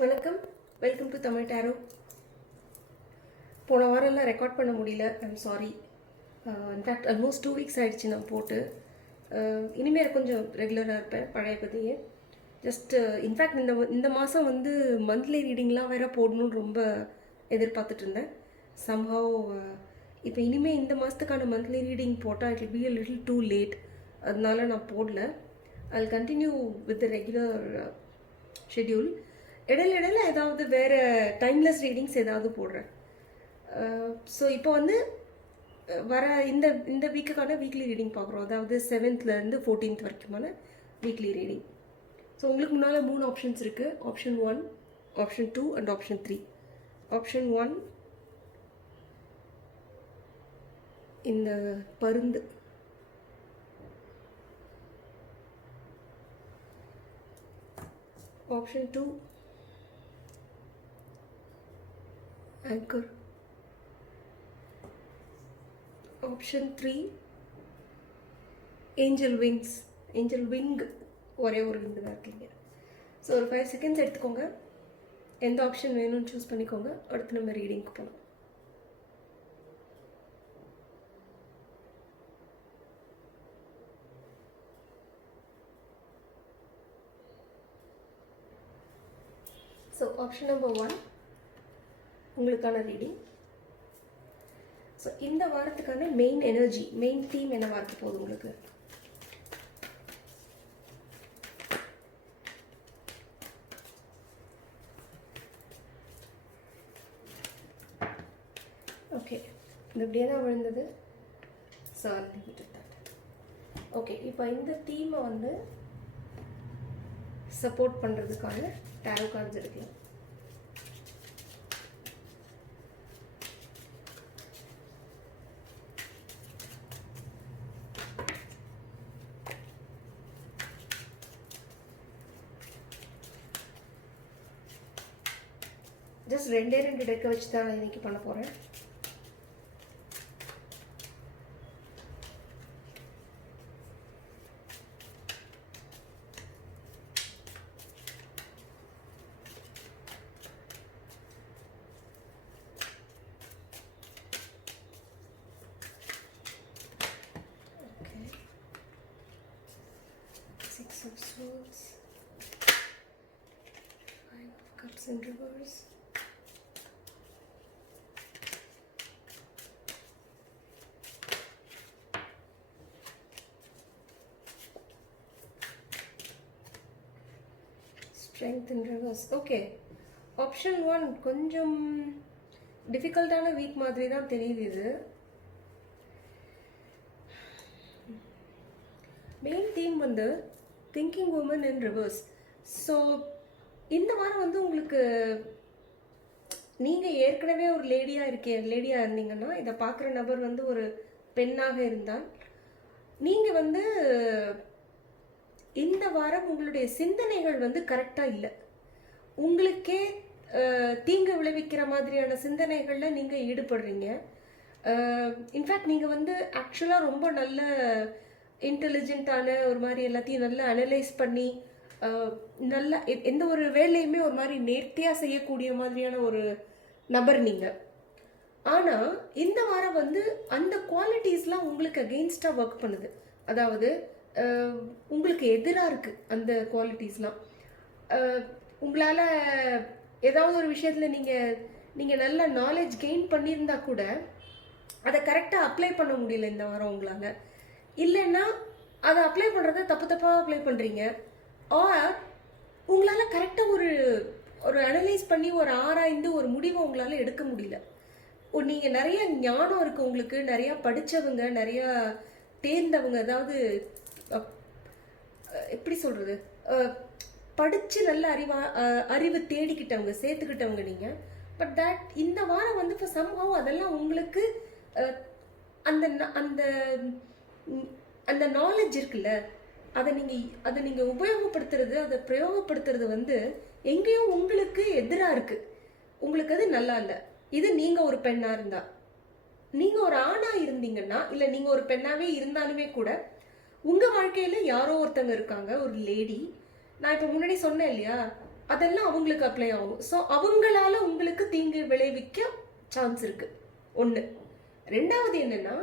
வணக்கம், welcome to Tamil tarot. போன வாரம்லாம் record பண்ண முடியல, I'm sorry. In fact almost 2 weeks ஆகிடுச்சு நான் போட்டு. இனிமேல் கொஞ்சம் ரெகுலராக இருப்பேன் பழைய பற்றியே. ஜஸ்ட் இன்ஃபேக்ட் இந்த மாதம் வந்து மந்த்லி ரீடிங்லாம் வேறு போடணும்னு ரொம்ப எதிர்பார்த்துட்டு இருந்தேன். சம்ஹவ் இப்போ இனிமேல் இந்த மாதத்துக்கான மந்த்லி ரீடிங் போட்டால் it will be a little too late. அதனால நான் போடல. I will continue with the regular schedule. இடையில ஏதாவது வேறு டைம்லெஸ் ரீடிங்ஸ் ஏதாவது போடுறேன். ஸோ இப்போ வந்து வர இந்த வீக்குக்கான வீக்லி ரீடிங் பார்க்குறோம். அதாவது 7th-லேருந்து 14th வரைக்குமான வீக்லி ரீடிங். ஸோ உங்களுக்கு முன்னால் 3 ஆப்ஷன்ஸ் இருக்குது. Option 1, option 2 and option 3. Option 1 இந்த பருந்து. Option 2 anchor. Option 3 angel wings. angel wing ஒரே ஒரு விங்கு தான் இருக்கீங்க. ஸோ ஒரு 5 செகண்ட்ஸ் எடுத்துக்கோங்க. எந்த ஆப்ஷன் வேணும்னு சூஸ் பண்ணிக்கோங்க. அடுத்து நம்ம ரீடிங்க்கு போகலாம். ஸோ ஆப்ஷன் நம்பர் 1 உங்களுக்கான ரீடிங். ஸோ இந்த வாரத்துக்கான மெயின் எனர்ஜி, மெயின் தீம் என்ன வார்த்தை போகுது உங்களுக்கு? ஓகே, இது இப்படியே தான் விழுந்தது. ஸோ ஓகே, இப்போ இந்த தீமை வந்து சப்போர்ட் பண்ணுறதுக்கான டேரோ கார்ட்ஸ் இருக்குல்ல. ஜஸ்ட் 2 டெக்கை வச்சு தான் நான் இன்னைக்கு பண்ண போகிறேன். Okay, 6 of swords, 5 of cups in reverse, strength in reverse. Okay, option 1 கொஞ்சம் டிஃபிகல்ட்டான வீக் மாதிரி தான் தெரியுது. இது மெயின் தீம் வந்து thinking woman in reverse. So இந்த வாரம் வந்து உங்களுக்கு நீங்கள் ஏற்கனவே ஒரு லேடியாக இருந்தீங்கன்னா, இதை பார்க்குற நபர் வந்து ஒரு பெண்ணாக இருந்தால், நீங்கள் வந்து இந்த வாரம் உங்களுடைய சிந்தனைகள் வந்து கரெக்டாக இல்லை. உங்களுக்கே தீங்கு விளைவிக்கிற மாதிரியான சிந்தனைகளில் நீங்கள் ஈடுபடுறீங்க. இன்ஃபேக்ட் நீங்கள் வந்து ஆக்சுவலாக ரொம்ப நல்ல இன்டெலிஜென்ட்டான ஒரு மாதிரி எல்லாத்தையும் நல்லா அனலைஸ் பண்ணி நல்லா எந்த ஒரு வேலையுமே ஒரு மாதிரி நேர்த்தியாக செய்யக்கூடிய மாதிரியான ஒரு நபர் நீங்கள். ஆனால் இந்த வாரம் வந்து அந்த குவாலிட்டிஸ்லாம் உங்களுக்கு அகெயின்ஸ்டாக ஒர்க் பண்ணுது. அதாவது உங்களுக்கு எதிராக இருக்குது அந்த குவாலிட்டிஸ்லாம். உங்களால் ஏதாவது ஒரு விஷயத்தில் நீங்கள் நல்ல நாலேஜ் கெயின் பண்ணியிருந்தா கூட அதை கரெக்டாக அப்ளை பண்ண முடியல இந்த வாரம் உங்களால். இல்லைன்னா அதை அப்ளை பண்ணுறத தப்பாக அப்ளை பண்ணுறீங்க. ஆர் உங்களால் கரெக்டாக ஒரு அனலைஸ் பண்ணி ஒரு ஆராய்ந்து ஒரு முடிவை உங்களால் எடுக்க முடியல. நீங்கள் நிறைய ஞானம் இருக்குது உங்களுக்கு, நிறையா படித்தவங்க, நிறையா தேர்ந்தவங்க, அதாவது எப்படி சொல்கிறது, படித்து நல்ல அறிவு தேடிக்கிட்டவங்க, சேர்த்துக்கிட்டவங்க நீங்கள். பட் தட் இந்த வாரம் வந்து இப்போ சம்ஹவ் அதெல்லாம் உங்களுக்கு அந்த அந்த அந்த நாலேஜ் இருக்குல்ல, அதை நீங்கள் உபயோகப்படுத்துறது, அதை பிரயோகப்படுத்துறது வந்து எங்கேயோ உங்களுக்கு எதிராக இருக்குது. உங்களுக்கு அது நல்லா இல்லை. இது நீங்கள் ஒரு பெண்ணாக இருந்தால். நீங்கள் ஒரு ஆணாக இருந்தீங்கன்னா, இல்லை நீங்கள் ஒரு பெண்ணாகவே இருந்தாலுமே கூட உங்கள் வாழ்க்கையில் யாரோ ஒருத்தங்க இருக்காங்க, ஒரு லேடி. நான் இப்போ முன்னாடி சொன்னேன் இல்லையா, அதெல்லாம் அவங்களுக்கு அப்ளை ஆகும். ஸோ அவங்களால உங்களுக்கு தீங்கு விளைவிக்க சான்ஸ் இருக்கு. ஒன்று. ரெண்டாவது என்னன்னா,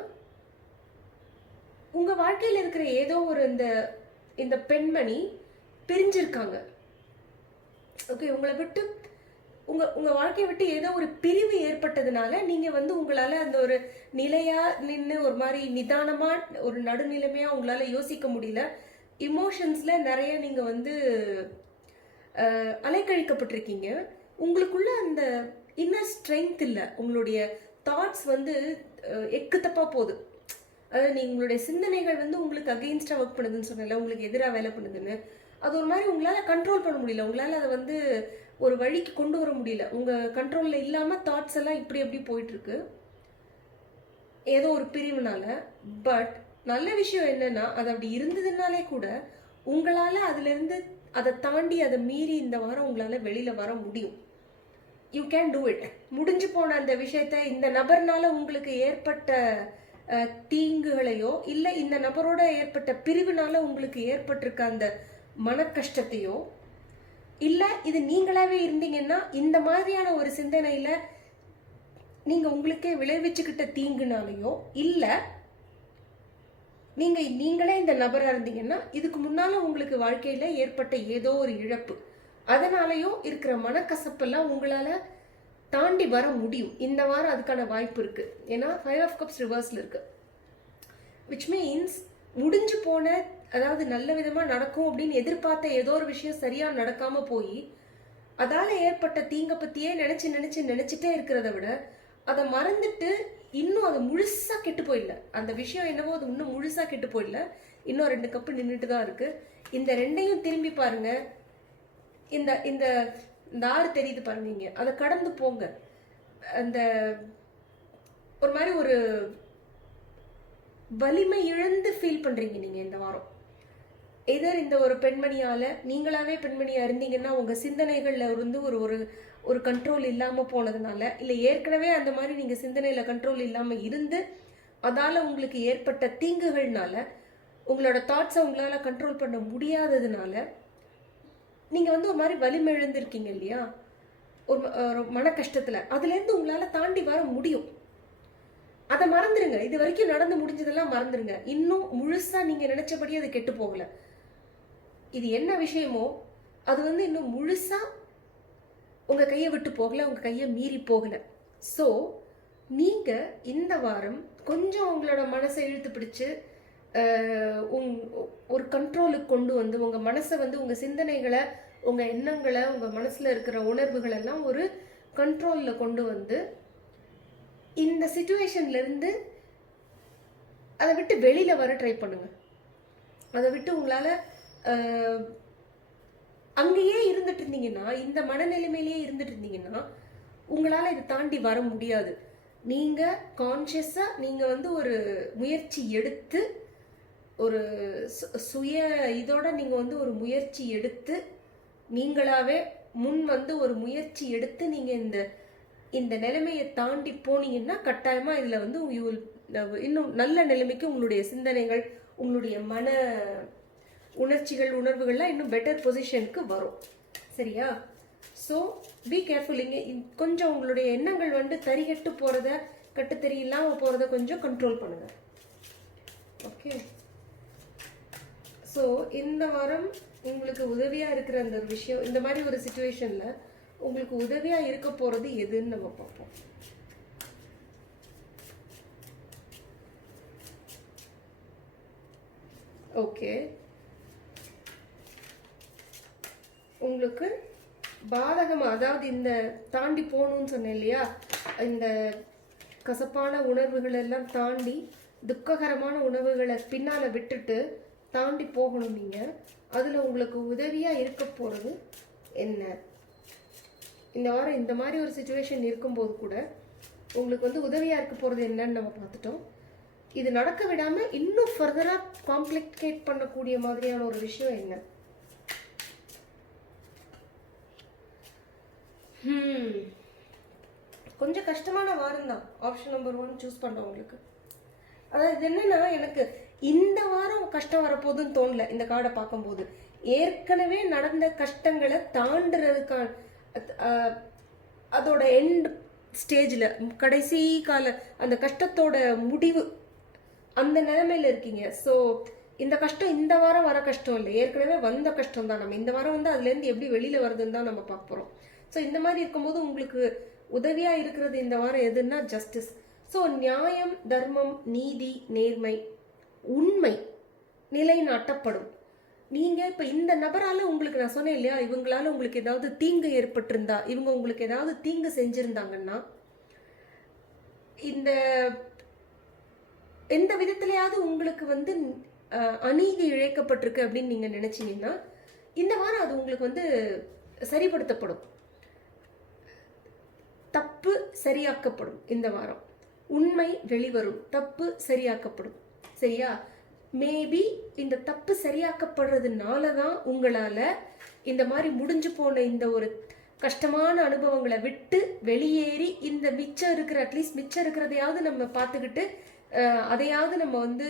உங்க வாழ்க்கையில் இருக்கிற ஏதோ ஒரு இந்த பெண்மணி பிரிஞ்சிருக்காங்க. ஓகே, உங்களை விட்டு உங்க வாழ்க்கையை விட்டு ஏதோ ஒரு பிரிவு ஏற்பட்டதுனால நீங்க உங்களால அந்த ஒரு நிலையா நின்று ஒரு மாதிரி நிதானமா ஒரு நடுநிலைமையா உங்களால யோசிக்க முடியல. இமோஷன்ஸ்ல நிறைய நீங்க அலைக்கழிக்கப்பட்டிருக்கீங்க. உங்களுக்குள்ள அந்த இன்னர் ஸ்ட்ரென்த் இல்லை. உங்களுடைய தாட்ஸ் எக்கு தப்பா போகுது. அதாவது உங்களுடைய சிந்தனைகள் உங்களுக்கு அகெயின்ஸ்டா ஒர்க் பண்ணுதுன்னு சொன்னல, உங்களுக்கு எதிராக வேலை பண்ணுதுன்னு. அது ஒரு மாதிரி உங்களால கண்ட்ரோல் பண்ண முடியல. உங்களால அதை ஒரு வழிக்கு கொண்டு வர முடியல. உங்க கண்ட்ரோல்ல இல்லாம தாட்ஸ் எல்லாம் இப்படி எப்படி போயிட்டு இருக்கு ஏதோ ஒரு பிரிவுனால. பட் நல்ல விஷயம் என்னன்னா, அது அப்படி இருந்ததுனாலே கூட உங்களால அதுல இருந்து அதை தாண்டி அதை மீறி இந்த வாரம் உங்களால வெளியில வர முடியும். You can do it. முடிஞ்சு போன அந்த விஷயத்த, இந்த நபர்னால உங்களுக்கு ஏற்பட்ட தீங்குகளையோ இல்ல இந்த நபரோட ஏற்பட்ட பிரிவுனால உங்களுக்கு ஏற்பட்டிருக்க அந்த மன கஷ்டத்தையோ, இல்ல இது நீங்களாவே இருந்தீங்கன்னா இந்த மாதிரியான ஒரு சிந்தனையில நீங்க உங்களுக்கே விளைவிச்சுக்கிட்ட தீங்குனாலையோ, இல்ல நீங்களே இந்த நபரா இருந்தீங்கன்னா இதுக்கு முன்னால உங்களுக்கு வாழ்க்கையில ஏற்பட்ட ஏதோ ஒரு இழப்பு, அதனாலயோ இருக்கிற மனக்கசப்பெல்லாம் உங்களால தாண்டி வர முடியும். இந்த வாரம் அதுக்கான வாய்ப்பு இருக்கு. ஏன்னா 5 of Cups ரிவர்ஸ்ல இருக்கு. விச் மீன்ஸ் முடிஞ்சு போன, அதாவது நல்ல விதமா நடக்கும் அப்படின்னு எதிர்பார்த்த ஏதோ ஒரு விஷயம் சரியா நடக்காம போய் அதால ஏற்பட்ட தீங்க பத்தியே நினைச்சிட்டே இருக்கிறத விட அதை மறந்துட்டு இன்னும் அது முழுசா கெட்டு போயிடல. அந்த விஷயம் என்னவோ அது இன்னும் முழுசா கெட்டு போயிடல. இன்னும் 2 கப்பு நின்றுட்டு தான் இருக்கு. இந்த ரெண்டையும் திரும்பி பாருங்க. இந்த இந்த இந்த ஆறு தெரியுது பாருங்க, அதை கடந்து போங்க. அந்த ஒரு மாதிரி ஒரு வலிமை இழந்து ஃபீல் பண்றீங்க நீங்க இந்த வாரம். எதர் இந்த ஒரு பெண்மணியால, நீங்களாவே பெண்மணியா இருந்தீங்கன்னா உங்க சிந்தனைகள்ல ஒரு ஒரு கண்ட்ரோல் இல்லாம போனதுனால, இல்ல ஏற்கனவே அந்த மாதிரி நீங்க சிந்தனையில கண்ட்ரோல் இல்லாம இருந்து அதால உங்களுக்கு ஏற்பட்ட தீங்குகள்னால உங்களோட தாட்ஸை உங்களால கண்ட்ரோல் பண்ண முடியாததுனால நீங்க ஒரு மாதிரி வலிமை இழந்திருக்கீங்க இல்லையா, ஒரு மன கஷ்டத்துல. அதுல இருந்து உங்களால தாண்டி வர முடியும். அதை மறந்துருங்க. இது வரைக்கும் நடந்து முடிஞ்சதெல்லாம் மறந்துருங்க. இன்னும் முழுசா நீங்க நினைச்சபடி அது கெட்டு போகல. இது என்ன விஷயமோ அது இன்னும் முழுசா உங்க கையை விட்டு போகல, உங்க கையை மீறி போகல. ஸோ நீங்க இந்த வாரம் கொஞ்சம் உங்களோட மனசை இழுத்து பிடிச்சு ஒரு கண்ட்ரோலுக்கு கொண்டு உங்க மனசை உங்க சிந்தனைகளை, உங்க எண்ணங்களை, உங்க மனசுல இருக்கிற உணர்வுகள் எல்லாம் ஒரு கண்ட்ரோல்ல கொண்டு இந்த சிச்சுவேஷன்ல இருந்து அதை விட்டு வெளியில வர ட்ரை பண்ணுங்க. அதை விட்டு உங்களால அங்கேயே இருந்துட்டு இருந்தீங்கன்னா, இந்த மனநிலைமையிலேயே இருந்துட்டு இருந்தீங்கன்னா உங்களால இதை தாண்டி வர முடியாது. நீங்க கான்சியஸா நீங்க ஒரு முயற்சி எடுத்து, ஒரு சுய இதோட நீங்க ஒரு முயற்சி எடுத்து, நீங்களாவே முன் ஒரு முயற்சி எடுத்து நீங்க இந்த நிலைமையை தாண்டி போனீங்கன்னா கட்டாயமா இதுல இன்னும் நல்ல நிலைமைக்கு உங்களுடைய சிந்தனைகள், உங்களுடைய மன உணர்ச்சிகள், உணர்வுகள்லாம் இன்னும் பெட்டர் பொசிஷனுக்கு வரும். சரியா? So be careful. இங்கே கொஞ்சம் உங்களுடைய எண்ணங்கள் தரிகட்டு போறத, கட்டுத்தறி இல்லாம போறத கொஞ்சம் கண்ட்ரோல் பண்ணுங்க. ஓகே. ஸோ இந்த வாரம் உங்களுக்கு உதவியா இருக்கிற அந்த ஒரு விஷயம், இந்த மாதிரி ஒரு சிச்சுவேஷன்ல உங்களுக்கு உதவியா இருக்க போறது எதுன்னு நம்ம பார்ப்போம். ஓகே, உங்களுக்கு பாதகமா, அதாவது இந்த தாண்டி போகணும்னு சொன்னேன் இல்லையா, இந்த கசப்பான உணர்வுகள் எல்லாம் தாண்டி துக்ககரமான உணவுகளை பின்னால விட்டுட்டு தாண்டி போகணும் நீங்க. அதுல உங்களுக்கு உதவியா இருக்க போறது என்ன? இந்த வாரம் இந்த மாதிரி ஒரு சிச்சுவேஷன் இருக்கும்போது கூட உங்களுக்கு உதவியா இருக்க போறது என்னன்னு நம்ம பார்த்துட்டோம். இது நடக்க விடாம இன்னும் ஃபர்தரா காம்ப்ளிகேட் பண்ணக்கூடிய மாதிரியான ஒரு விஷயம் என்ன? கொஞ்சம் கஷ்டமான வாரம் தான் ஆப்ஷன் நம்பர் 1 சூஸ் பண்றவங்களுக்கு. அதாவது என்னன்னா, எனக்கு இந்த வாரம் கஷ்டம் வரப்போகுதுன்னு தோணல இந்த கார்டை பார்க்கும்போது. ஏற்கனவே நடந்த கஷ்டங்களை தாண்டுறதுக்கான அதோட எண்ட் ஸ்டேஜில் கடைசி கால அந்த கஷ்டத்தோட முடிவு அந்த நிலைமையில இருக்கீங்க. ஸோ இந்த கஷ்டம் இந்த வாரம் வர கஷ்டம் இல்லை, ஏற்கனவே வந்த கஷ்டம் தான். நம்ம இந்த வாரம் வந்து அதுலேருந்து எப்படி வெளியில் வருதுன்னு தான் நம்ம பார்க்க போகிறோம். ஸோ இந்த மாதிரி இருக்கும்போது உங்களுக்கு உதவியாக இருக்கிறது இந்த வாரம் எதுன்னா ஜஸ்டிஸ். ஸோ நியாயம், தர்மம், நீதி, நேர்மை, உண்மை நிலைநாட்டப்படும். நீங்கள் இப்போ இந்த நபரால் உங்களுக்கு நான் சொன்னேன் இல்லையா, இவங்களால உங்களுக்கு ஏதாவது தீங்கு ஏற்பட்டிருந்தா, இவங்க உங்களுக்கு ஏதாவது தீங்கு செஞ்சுருந்தாங்கன்னா, இந்த எந்த விதத்திலையாவது உங்களுக்கு வந்து அநீதி இழைக்கப்பட்டிருக்கு அப்படின்னு நீங்கள் நினச்சிங்கன்னா இந்த வாரம் அது உங்களுக்கு வந்து சரிப்படுத்தப்படும். தப்பு சரியாக்கப்படும். இந்த வாரம் உண்மை வெளிவரும், தப்பு சரியாக்கப்படும். சரியா? மேபி இந்த தப்பு சரியாக்கப்படுறதுனால தான் உங்களால் இந்த மாதிரி முடிஞ்சு போன இந்த ஒரு கஷ்டமான அனுபவங்களை விட்டு வெளியேறி இந்த மிச்சம் இருக்கிற அட்லீஸ்ட் மிச்சம் இருக்கிறதையாவது நம்ம பார்த்துக்கிட்டு அதையாவது நம்ம வந்து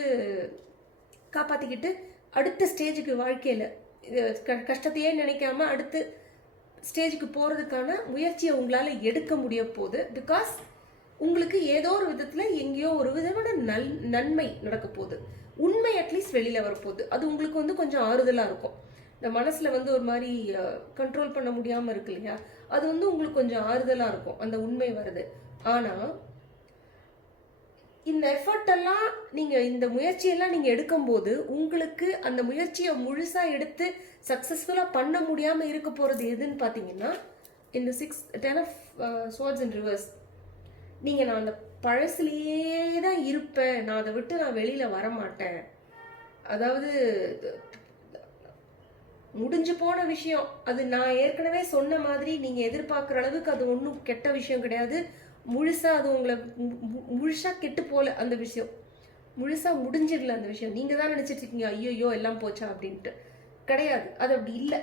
காப்பாற்றிக்கிட்டு அடுத்த ஸ்டேஜுக்கு வாழ்க்கையில் கஷ்டத்தையே நினைக்காம அடுத்த ஸ்டேஜுக்கு போகிறதுக்கான முயற்சியை உங்களால் எடுக்க முடிய போகுது. பிகாஸ் உங்களுக்கு ஏதோ ஒரு விதத்தில் எங்கேயோ ஒரு விதமான நன்மை நடக்க போகுது. உண்மை அட்லீஸ்ட் வெளியில் வரப்போகுது. அது உங்களுக்கு வந்து கொஞ்சம் ஆறுதலாக இருக்கும். இந்த மனசில் வந்து ஒரு மாதிரி கண்ட்ரோல் பண்ண முடியாமல் இருக்கு இல்லையா, அது வந்து உங்களுக்கு கொஞ்சம் ஆறுதலாக இருக்கும் அந்த உண்மை வருது. ஆனால் இந்த எஃபர்ட் எல்லாம் நீங்கள் இந்த முயற்சியெல்லாம் நீங்கள் எடுக்கும்போது உங்களுக்கு அந்த முயற்சியை முழுசாக எடுத்து சக்ஸஸ்ஃபுல்லாக பண்ண முடியாமல் இருக்க போகிறது எதுன்னு பார்த்தீங்கன்னா இந்த 10 of swords in reverse. நீங்கள் நான் அந்த பழசுலேயே தான் இருப்பேன், நான் அதை விட்டு நான் வெளியில் வரமாட்டேன், அதாவது முடிஞ்சு போன விஷயம், அது நான் ஏற்கனவே சொன்ன மாதிரி நீங்கள் எதிர்பார்க்குற அளவுக்கு அது ஒன்றும் கெட்ட விஷயம் கிடையாது. முழுசாக அது உங்களை முழுசாக கெட்டு போகல, அந்த விஷயம் முழுசாக முடிஞ்சிடல. அந்த விஷயம் நீங்கள் தான் நினச்சிட்டு இருக்கீங்க ஐயோ எல்லாம் போச்சா அப்படின்ட்டு. கிடையாது, அது அப்படி இல்லை.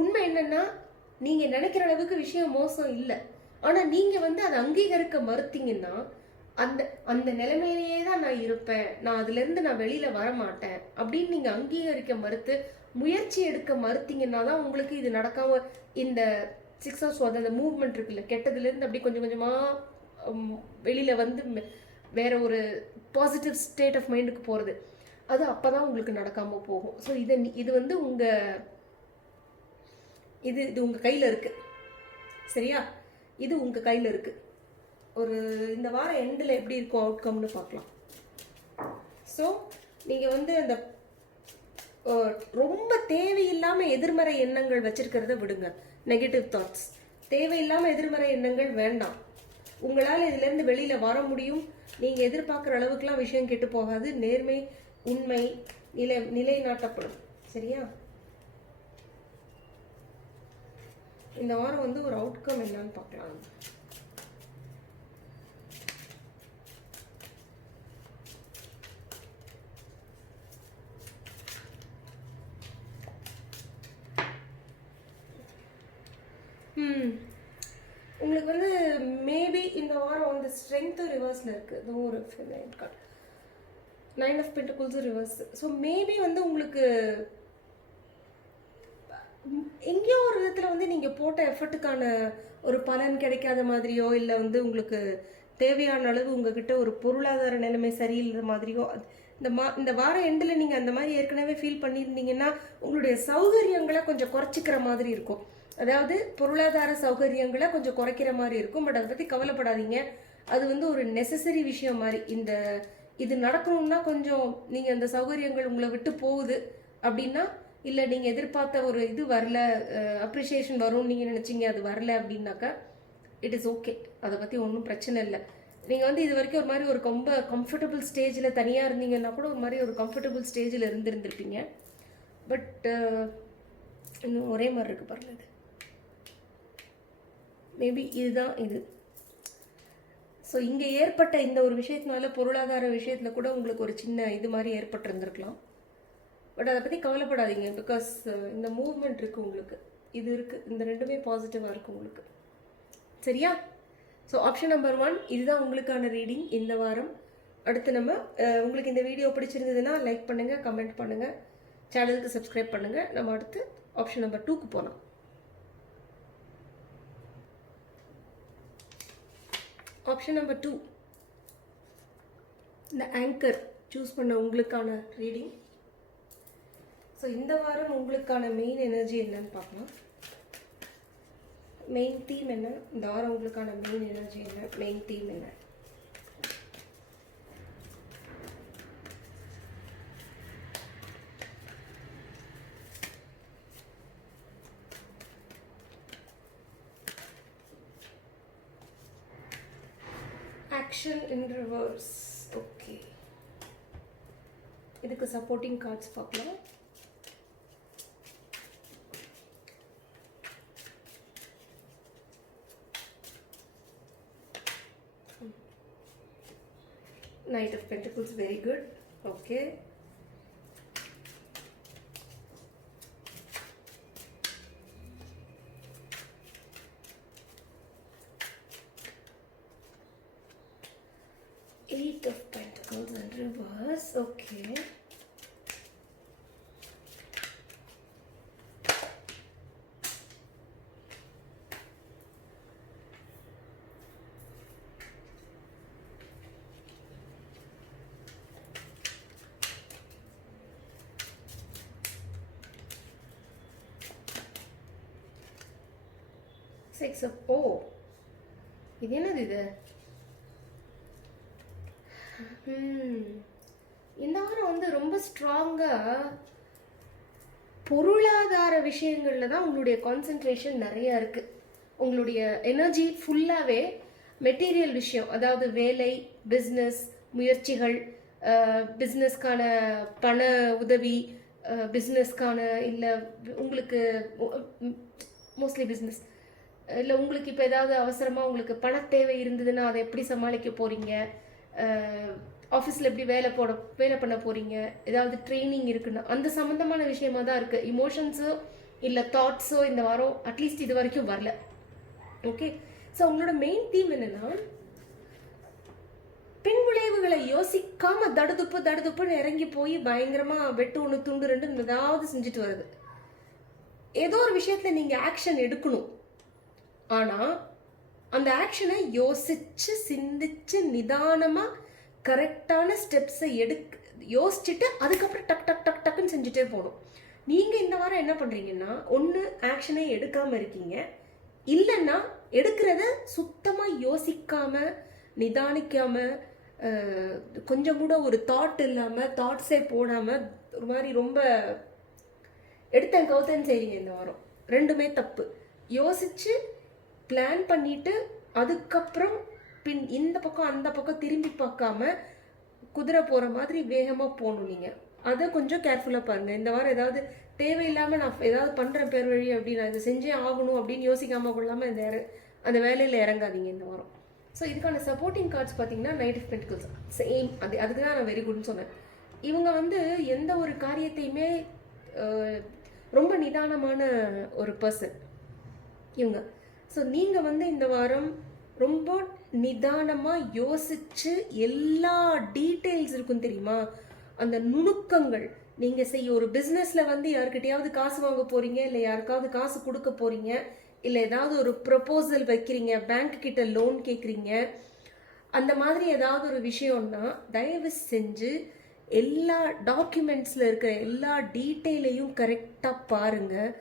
உண்மை என்னன்னா நீங்கள் நினைக்கிற அளவுக்கு விஷயம் மோசம் இல்லை. ஆனால் நீங்கள் வந்து அதை அங்கீகரிக்க மறுத்தீங்கன்னா அந்த அந்த நிலைமையிலேயே தான் நான் இருப்பேன், நான் அதுலேருந்து நான் வெளியில் வரமாட்டேன் அப்படின்னு நீங்கள் அங்கீகரிக்க மறுத்து முயற்சி எடுக்க மறுத்தீங்கன்னா தான் உங்களுக்கு இது நடக்காம இந்த 6 of swords அந்த மூவ்மெண்ட் இருக்குல்ல, கெட்டதுலேருந்து அப்படி கொஞ்சம் கொஞ்சமாக வெளியில் வந்து வேற ஒரு பாசிட்டிவ் ஸ்டேட் ஆஃப் மைண்டுக்கு போகிறது, அது அப்போ தான் உங்களுக்கு நடக்காமல் போகும். ஸோ இது வந்து இது உங்கள் கையில் இருக்குது. சரியா? இது உங்கள் கையில் இருக்குது. ஒரு இந்த வாரம் எண்டில் எப்படி இருக்கும் அவுட்கம்னு பார்க்கலாம். ஸோ நீங்கள் வந்து அந்த ரொம்ப தேவையில்லாமல் எதிர்மறை எண்ணங்கள் வச்சிருக்கிறத விடுங்க. நெகட்டிவ் தாட்ஸ், தேவையில்லாமல் எதிர்மறை எண்ணங்கள் வேண்டாம். உங்களால் இதிலேருந்து வெளியில் வர முடியும். நீங்கள் எதிர்பார்க்குற அளவுக்குலாம் விஷயம் கெட்டு போகாது. நேர்மை, உண்மை நிலைநாட்டப்படும். சரியா? இந்த வாரம் வந்து ஒரு அவுட்கம் என்னன்னு பார்க்கலாம். உங்களுக்கு வந்து மேபி இந்த வாரம் வந்து ஸ்ட்ரென்த்து ரிவர்ஸில் இருக்குது. இது ஒரு 9 of Pentacles reverse. So maybe வந்து உங்களுக்கு எங்கேயோ ஒரு விதத்தில் வந்து நீங்கள் போட்ட எஃபர்ட்டுக்கான ஒரு பலன் கிடைக்காத மாதிரியோ, இல்லை வந்து உங்களுக்கு தேவையான அளவு உங்ககிட்ட ஒரு பொருளாதார நிலைமை சரியில்லாத மாதிரியோ, இந்த வார எண்டில் நீங்கள் அந்த மாதிரி ஏற்கனவே ஃபீல் பண்ணியிருந்தீங்கன்னா உங்களுடைய சௌகரியங்களை கொஞ்சம் குறைச்சிக்கிற மாதிரி இருக்கும். அதாவது பொருளாதார சௌகரியங்களை கொஞ்சம் குறைக்கிற மாதிரி இருக்கும். பட் அதை பற்றி கவலைப்படாதீங்க, அது வந்து ஒரு நெசசரி விஷயம் மாதிரி. இது நடக்கணும்னா கொஞ்சம் நீங்கள் அந்த சௌகரியங்கள் உங்களை விட்டு போகுது அப்படின்னா, இல்லை நீங்கள் எதிர்பார்த்த ஒரு இது வரல, அப்ரிஷியேஷன் வரும்னு நீங்கள் நினச்சிங்க, அது வரல அப்படின்னாக்கா இட் இஸ் ஓகே. அதை பற்றி ஒன்றும் பிரச்சனை இல்லை. நீங்கள் வந்து இது வரைக்கும் ஒரு மாதிரி ஒரு ரொம்ப கம்ஃபர்டபுள் ஸ்டேஜில் தனியாக இருந்தீங்கன்னா கூட ஒரு மாதிரி ஒரு கம்ஃபர்டபுள் ஸ்டேஜில் இருந்திருப்பீங்க. பட் இன்னும் ஒரே மாதிரி இருக்குது பாருங்க. இது மேபி இதுதான் இது. ஸோ இங்கே ஏற்பட்ட இந்த ஒரு விஷயத்தினால பொருளாதார விஷயத்தில் கூட உங்களுக்கு ஒரு சின்ன இது மாதிரி ஏற்பட்டிருந்துருக்கலாம். பட் அதை பற்றி கவலைப்படாதீங்க. பிகாஸ் இந்த மூவ்மெண்ட் இருக்குது உங்களுக்கு, இது இருக்குது, இந்த ரெண்டுமே பாசிட்டிவாக இருக்குது உங்களுக்கு. சரியா? ஸோ ஆப்ஷன் நம்பர் 1 இதுதான் உங்களுக்கான ரீடிங் இந்த வாரம். அடுத்து நம்ம உங்களுக்கு இந்த வீடியோ பிடிச்சிருந்ததுன்னா லைக் பண்ணுங்கள், கமெண்ட் பண்ணுங்கள், சேனலுக்கு சப்ஸ்கிரைப் பண்ணுங்கள். நம்ம அடுத்து ஆப்ஷன் நம்பர் 2க்கு போகலாம். ஆப்ஷன் நம்பர் 2, இந்த ஆங்கர் சூஸ் பண்ண உங்களுக்கான ரீடிங். ஸோ இந்த வாரம் உங்களுக்கான மெயின் எனர்ஜி என்னன்னு பார்க்கலாம். மெயின் தீம் என்ன, இந்த வாரம் உங்களுக்கான மெயின் எனர்ஜி என்ன, மெயின் தீம் என்ன? Action in reverse. ஓகே, இதுக்கு சப்போர்ட்டிங் கார்ட்ஸ் பார்க்கலாம். Knight of Pentacles, very good. Okay. Eight of Pentacles in reverse. Okay. Six of இது என்னது இது? இந்த வாரம் வந்து ரொம்ப ஸ்ட்ராங்காக பொருளாதார விஷயங்களில் தான் உங்களுடைய கான்சென்ட்ரேஷன் நிறையா இருக்குது. உங்களுடைய எனர்ஜி ஃபுல்லாகவே மெட்டீரியல் விஷயம், அதாவது வேலை, பிஸ்னஸ் முயற்சிகள், பிஸ்னஸ்க்கான பண உதவி, பிஸ்னஸ்க்கான இல்லை உங்களுக்கு மோஸ்ட்லி பிஸ்னஸ் இல்லை உங்களுக்கு இப்போ ஏதாவது அவசரமாக உங்களுக்கு பண தேவை இருந்ததுன்னா அதை எப்படி சமாளிக்க போகிறீங்க, ஆஃபீஸில் எப்படி வேலை பண்ண போகிறீங்க, ஏதாவது ட்ரைனிங் இருக்குன்னா அந்த சம்மந்தமான விஷயமா தான் இருக்குது. இமோஷன்ஸோ இல்லை தாட்ஸோ இந்த வாரம் அட்லீஸ்ட் இது வரைக்கும் வரல. ஓகே, ஸோ உங்களோட மெயின் தீம் என்னென்னா, பின் விளைவுகளை யோசிக்காம தடுதுப்புன்னு இறங்கி போய் பயங்கரமாக வெட்டு ஒன்று துண்டு ரெண்டு ஏதாவது செஞ்சுட்டு வருது. ஏதோ ஒரு விஷயத்தில் நீங்கள் ஆக்ஷன் எடுக்கணும், ஆனால் அந்த ஆக்ஷனை யோசிச்சு சிந்திச்சு நிதானமாக கரெக்டான ஸ்டெப்ஸை யோசிச்சுட்டு அதுக்கப்புறம் டக்குன்னு செஞ்சுட்டே போகணும். நீங்கள் இந்த வாரம் என்ன பண்ணுறீங்கன்னா, ஒன்று ஆக்ஷனை எடுக்காமல் இருக்கீங்க, இல்லைன்னா எடுக்கிறத சுத்தமாக யோசிக்காமல் நிதானிக்காமல் கொஞ்சம் கூட ஒரு தாட் இல்லாமல் தாட்ஸே போடாமல் ஒரு மாதிரி ரொம்ப எடுத்தேன் கவுத்தேன்னு செய்றீங்க இந்த வாரம். ரெண்டுமே தப்பு. யோசிச்சு பிளான் பண்ணிட்டு அதுக்கப்புறம் இந்த பக்கம் அந்த பக்கம் திரும்பி பார்க்காம குதிரை போகிற மாதிரி வேகமாக போகணும். நீங்கள் அதை கொஞ்சம் கேர்ஃபுல்லாக பாருங்கள். இந்த வாரம் ஏதாவது தேவையில்லாமல் நான் ஏதாவது பண்ணுறேன் பேர் வழி அப்படி நான் இதை செஞ்சே ஆகணும் அப்படின்னு யோசிக்காமல் கொள்ளாமல் அந்த வேலையில் இறங்காதீங்க இந்த வாரம். ஸோ இதுக்கான சப்போர்ட்டிங் கார்ட்ஸ் பார்த்தீங்கன்னா நைட் ஆஃப் பென்டிகல்ஸ் சேம். அதுக்கு தான் நான் வெரி குட்னு சொன்னேன். இவங்க வந்து எந்த ஒரு காரியத்தையுமே ரொம்ப நிதானமான ஒரு பர்சன் இவங்க. ஸோ நீங்கள் வந்து இந்த வாரம் ரொம்ப நிதானமாக யோசித்து எல்லா டீட்டெயில்ஸ் இருக்கும் தெரியுமா, அந்த நுணுக்கங்கள் நீங்கள் செய்ய ஒரு பிஸ்னஸில் வந்து யாருக்கிட்டையாவது காசு வாங்க போகிறீங்க, இல்லை யாருக்காவது காசு கொடுக்க போகிறீங்க, இல்லை ஏதாவது ஒரு ப்ரொப்போசல் வைக்கிறீங்க, பேங்க் கிட்ட லோன் கேட்குறீங்க, அந்த மாதிரி ஏதாவது ஒரு விஷயம்னா தயவு செஞ்சு எல்லா டாக்குமெண்ட்ஸில் இருக்கிற எல்லா டீட்டெயிலையும் கரெக்டாக பாருங்கள்.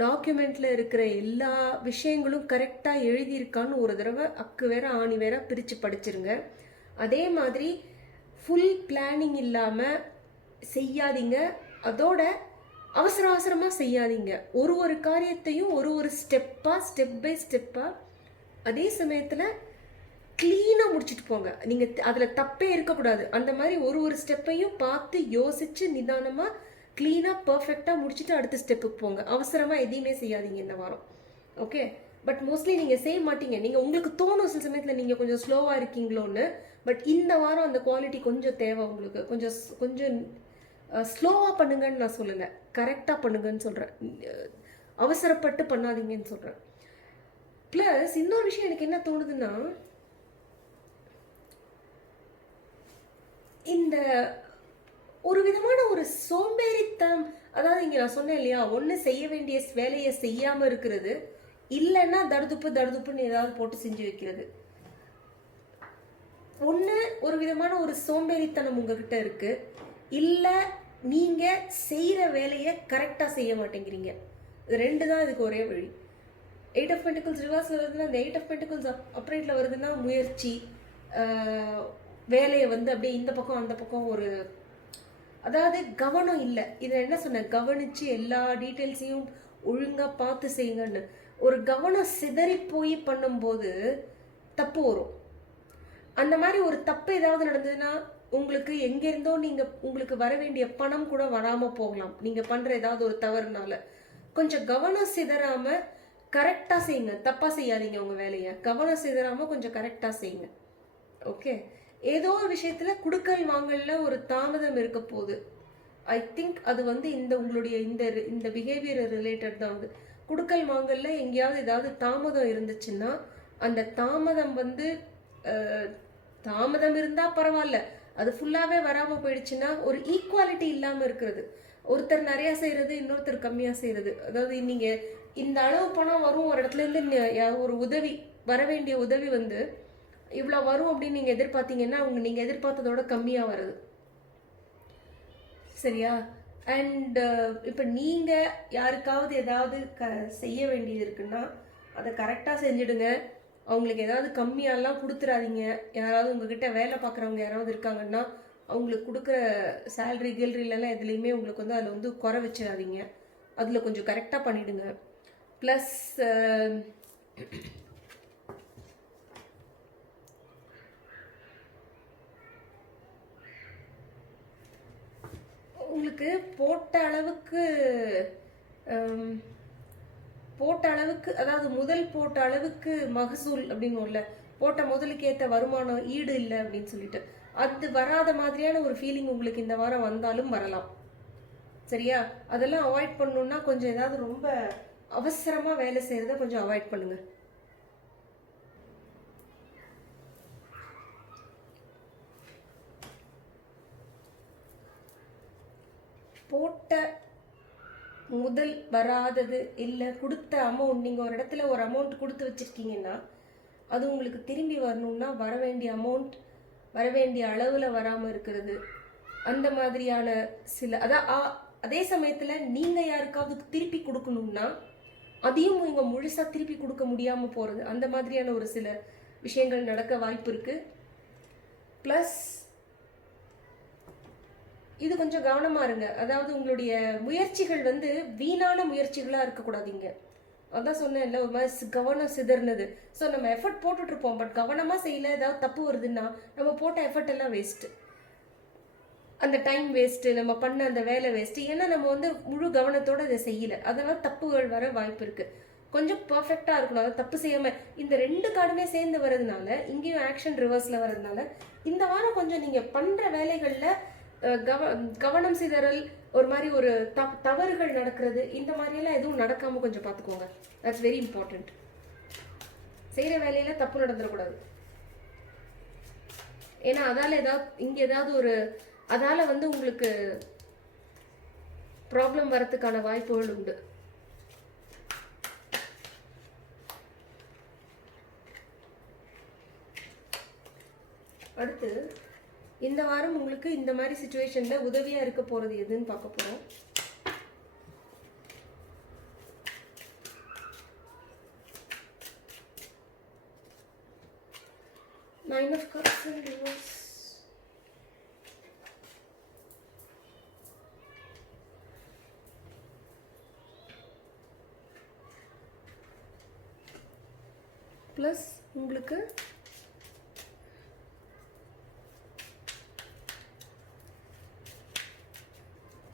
டாக்குமெண்ட்டில் இருக்கிற எல்லா விஷயங்களும் கரெக்டாக எழுதியிருக்கான்னு ஒரு தடவை அக்கு வேற ஆணி வேற பிரித்து படிச்சிருங்க. அதே மாதிரி ஃபுல் பிளானிங் இல்லாமல் செய்யாதீங்க. அதோட அவசரமாக செய்யாதீங்க. ஒரு காரியத்தையும் ஒரு ஸ்டெப் பை ஸ்டெப்பாக அதே சமயத்தில் க்ளீனாக முடிச்சுட்டு போங்க. நீங்கள் அதில் தப்பே இருக்கக்கூடாது. அந்த மாதிரி ஒரு ஸ்டெப்பையும் பார்த்து யோசித்து நிதானமாக க்ளீனாக பர்ஃபெக்டாக முடிச்சுட்டு அடுத்த ஸ்டெப்புக்கு போங்க. அவசரமாக எதையுமே செய்யாதீங்க இந்த வாரம். ஓகே, பட் மோஸ்ட்லி நீங்கள் செய்ய மாட்டீங்க. நீங்கள் உங்களுக்கு தோணும் சில சமயத்தில் நீங்கள் கொஞ்சம் ஸ்லோவாக இருக்கீங்களோன்னு. பட் இந்த வாரம் அந்த குவாலிட்டி கொஞ்சம் தேவை உங்களுக்கு. கொஞ்சம் ஸ்லோவாக பண்ணுங்கன்னு நான் சொல்லலை, கரெக்டாக பண்ணுங்கன்னு சொல்கிறேன். அவசரப்பட்டு பண்ணாதீங்கன்னு சொல்கிறேன். ப்ளஸ் இன்னொரு விஷயம் எனக்கு என்ன தோணுதுன்னா, இந்த ஒரு விதமான ஒரு சோம்பேறித்தனம். அதாவது இங்க நான் சொன்னேன் இல்லையா, ஒண்ணு செய்ய வேண்டிய வேலையை செய்யாம இருக்கிறது, இல்லைன்னா தடுதுப்புன்னு ஏதாவது போட்டு செஞ்சு வைக்கிறது. ஒண்ணு ஒரு விதமான ஒரு சோம்பேறித்தனம் உங்ககிட்ட இருக்கு, இல்ல நீங்க செய்யற வேலையை கரெக்டா செய்ய மாட்டேங்கிறீங்க. இது ரெண்டு தான் இதுக்கு ஒரே வழி. 8 of Pentacles ரிவர்ஸ்ல வருதுன்னா, அந்த 8 of Pentacles அப்ரைட்ல வருதுன்னா முயற்சி, வேலையை வந்து அப்படியே இந்த பக்கம் அந்த பக்கம் ஒரு, அதாவது கவனம் இல்லை. இதை என்ன சொன்ன, கவனிச்சு எல்லா டீட்டெயில்ஸையும் ஒழுங்கா பார்த்து செய்யுங்கன்னு. ஒரு கவனம் சிதறி போய் பண்ணும்போது தப்பு வரும். அந்த மாதிரி ஒரு தப்பு ஏதாவது நடந்ததுன்னா உங்களுக்கு எங்கிருந்தோ உங்களுக்கு வர வேண்டிய பணம் கூட வராம போகலாம், நீங்க பண்ற ஏதாவது ஒரு தவறுனால. கொஞ்சம் கவனம் சிதறாம கரெக்டா செய்யுங்க, தப்பா செய்யாதீங்க. உங்க வேலையை கவனம் சிதறாம கொஞ்சம் கரெக்டா செய்யுங்க. ஓகே, ஏதோ ஒரு விஷயத்துல குடுக்கல் வாங்கல்ல ஒரு தாமதம் இருக்க போகுது. ஐ திங்க் அது வந்து உங்களுடைய இந்த பிஹேவியர் ரிலேட்டட் தான். வந்து குடுக்கல் வாங்கல்ல எங்கேயாவது ஏதாவது தாமதம் இருந்துச்சுன்னா, அந்த தாமதம் வந்து தாமதம் இருந்தா பரவாயில்ல, அது ஃபுல்லாவே வராம போயிடுச்சுன்னா ஒரு ஈக்குவாலிட்டி இல்லாம இருக்கிறது. ஒருத்தர் நிறைய செய்யறது, இன்னொருத்தர் கம்மியா செய்யறது. அதாவது நீங்க இந்த அளவு பணம் வரும் ஒரு இடத்துல இருந்து, ஒரு உதவி வர வேண்டிய உதவி வந்து இவ்வளவு வரும் அப்படின்னு நீங்க எதிர்பார்த்தீங்கன்னா நீங்க எதிர்பார்த்ததோட கம்மியா வருது. சரியா? அண்ட் இப்ப நீங்க யாருக்காவது ஏதாவது செய்ய வேண்டியது இருக்குன்னா அதை கரெக்டா செஞ்சிடுங்க. அவங்களுக்கு ஏதாவது கம்மியாலாம் கொடுத்துடாதீங்க. யாராவது உங்ககிட்ட வேலை பார்க்குறவங்க யாராவது இருக்காங்கன்னா அவங்களுக்கு கொடுக்குற சேலரி கில்ரிலாம் எதுலேயுமே உங்களுக்கு வந்து அதில் வந்து குறை வச்சிடாதீங்க. அதில் கொஞ்சம் கரெக்டாக பண்ணிவிடுங்க. ப்ளஸ் உங்களுக்கு போட்ட அளவுக்கு அதாவது முதல் போட்ட அளவுக்கு மகசூல் அப்படின்னு இல்லை, போட்ட முதலுக்கு ஏற்ற வருமானம் ஈடு இல்லை அப்படின்னு சொல்லிட்டு அது வராத மாதிரியான ஒரு ஃபீலிங் உங்களுக்கு இந்த வாரம் வந்தாலும் வரலாம். சரியா? அதெல்லாம் அவாய்ட் பண்ணணும்னா கொஞ்சம் ஏதாவது ரொம்ப அவசரமா வேலை செய்யறத கொஞ்சம் அவாய்ட் பண்ணுங்க. போட்ட முதல் வராதது இல்லை, கொடுத்த அமௌண்ட், நீங்கள் ஒரு இடத்துல ஒரு அமௌண்ட் கொடுத்து வச்சிருக்கீங்கன்னா அது உங்களுக்கு திரும்பி வரணும்னா வர வேண்டிய அமௌண்ட் வர வேண்டிய அளவில் வராமல் இருக்கிறது, அந்த மாதிரியான சில அதே சமயத்தில் நீங்கள் யாருக்காவது திருப்பி கொடுக்கணும்னா அதையும் நீங்கள் முழுசாக திருப்பி கொடுக்க முடியாமல் போகிறது, அந்த மாதிரியான ஒரு சில விஷயங்கள் நடக்க வாய்ப்பு இருக்குது. ப்ளஸ் இது கொஞ்சம் கவனமா இருங்க. அதாவது உங்களுடைய முயற்சிகள் வந்து வீணான முயற்சிகளா இருக்கக்கூடாதுங்க. அதான் சொன்னேன்ல, ஒரு மாதிரி கவனம் சிதறினது. ஸோ நம்ம எஃபர்ட் போட்டுட்டு இருப்போம், பட் கவனமா செய்யல, ஏதாவது தப்பு வருதுன்னா நம்ம போட்ட எஃபர்ட் எல்லாம் வேஸ்ட், அந்த டைம் வேஸ்ட், நம்ம பண்ண அந்த வேலை வேஸ்ட். ஏன்னா நம்ம வந்து முழு கவனத்தோட இதை செய்யல, அதனால தப்புகள் வர வாய்ப்பு இருக்கு. கொஞ்சம் பர்ஃபெக்டா இருக்கணும். அதை தப்பு செய்யாம இந்த ரெண்டு கார்டுமே சேர்ந்து வர்றதுனால, இங்கேயும் ஆக்ஷன் ரிவர்ஸ்ல வர்றதுனால இந்த வாரம் கொஞ்சம் நீங்க பண்ற வேலைகள்ல கவனம் சிதறல், ஒரு மாதிரி ஒரு தவறுகள் நடக்கிறது, இந்த மாதிரியெல்லாம் எதுவும் நடக்காம கொஞ்சம் பார்த்துக்கோங்க. That's very important. செய்யற வேலையில தப்பு நடந்துடக்கூடாது. ஏன்னா அதால வந்து உங்களுக்கு ப்ராப்ளம் வரதுக்கான வாய்ப்புகள் உண்டு. அடுத்து இந்த வாரம் உங்களுக்கு இந்த மாதிரி சிச்சுவேஷன்ல உதவியா இருக்க போறது எதுன்னு பார்க்க போறோம். Nine of Cups in reverse. Plus உங்களுக்கு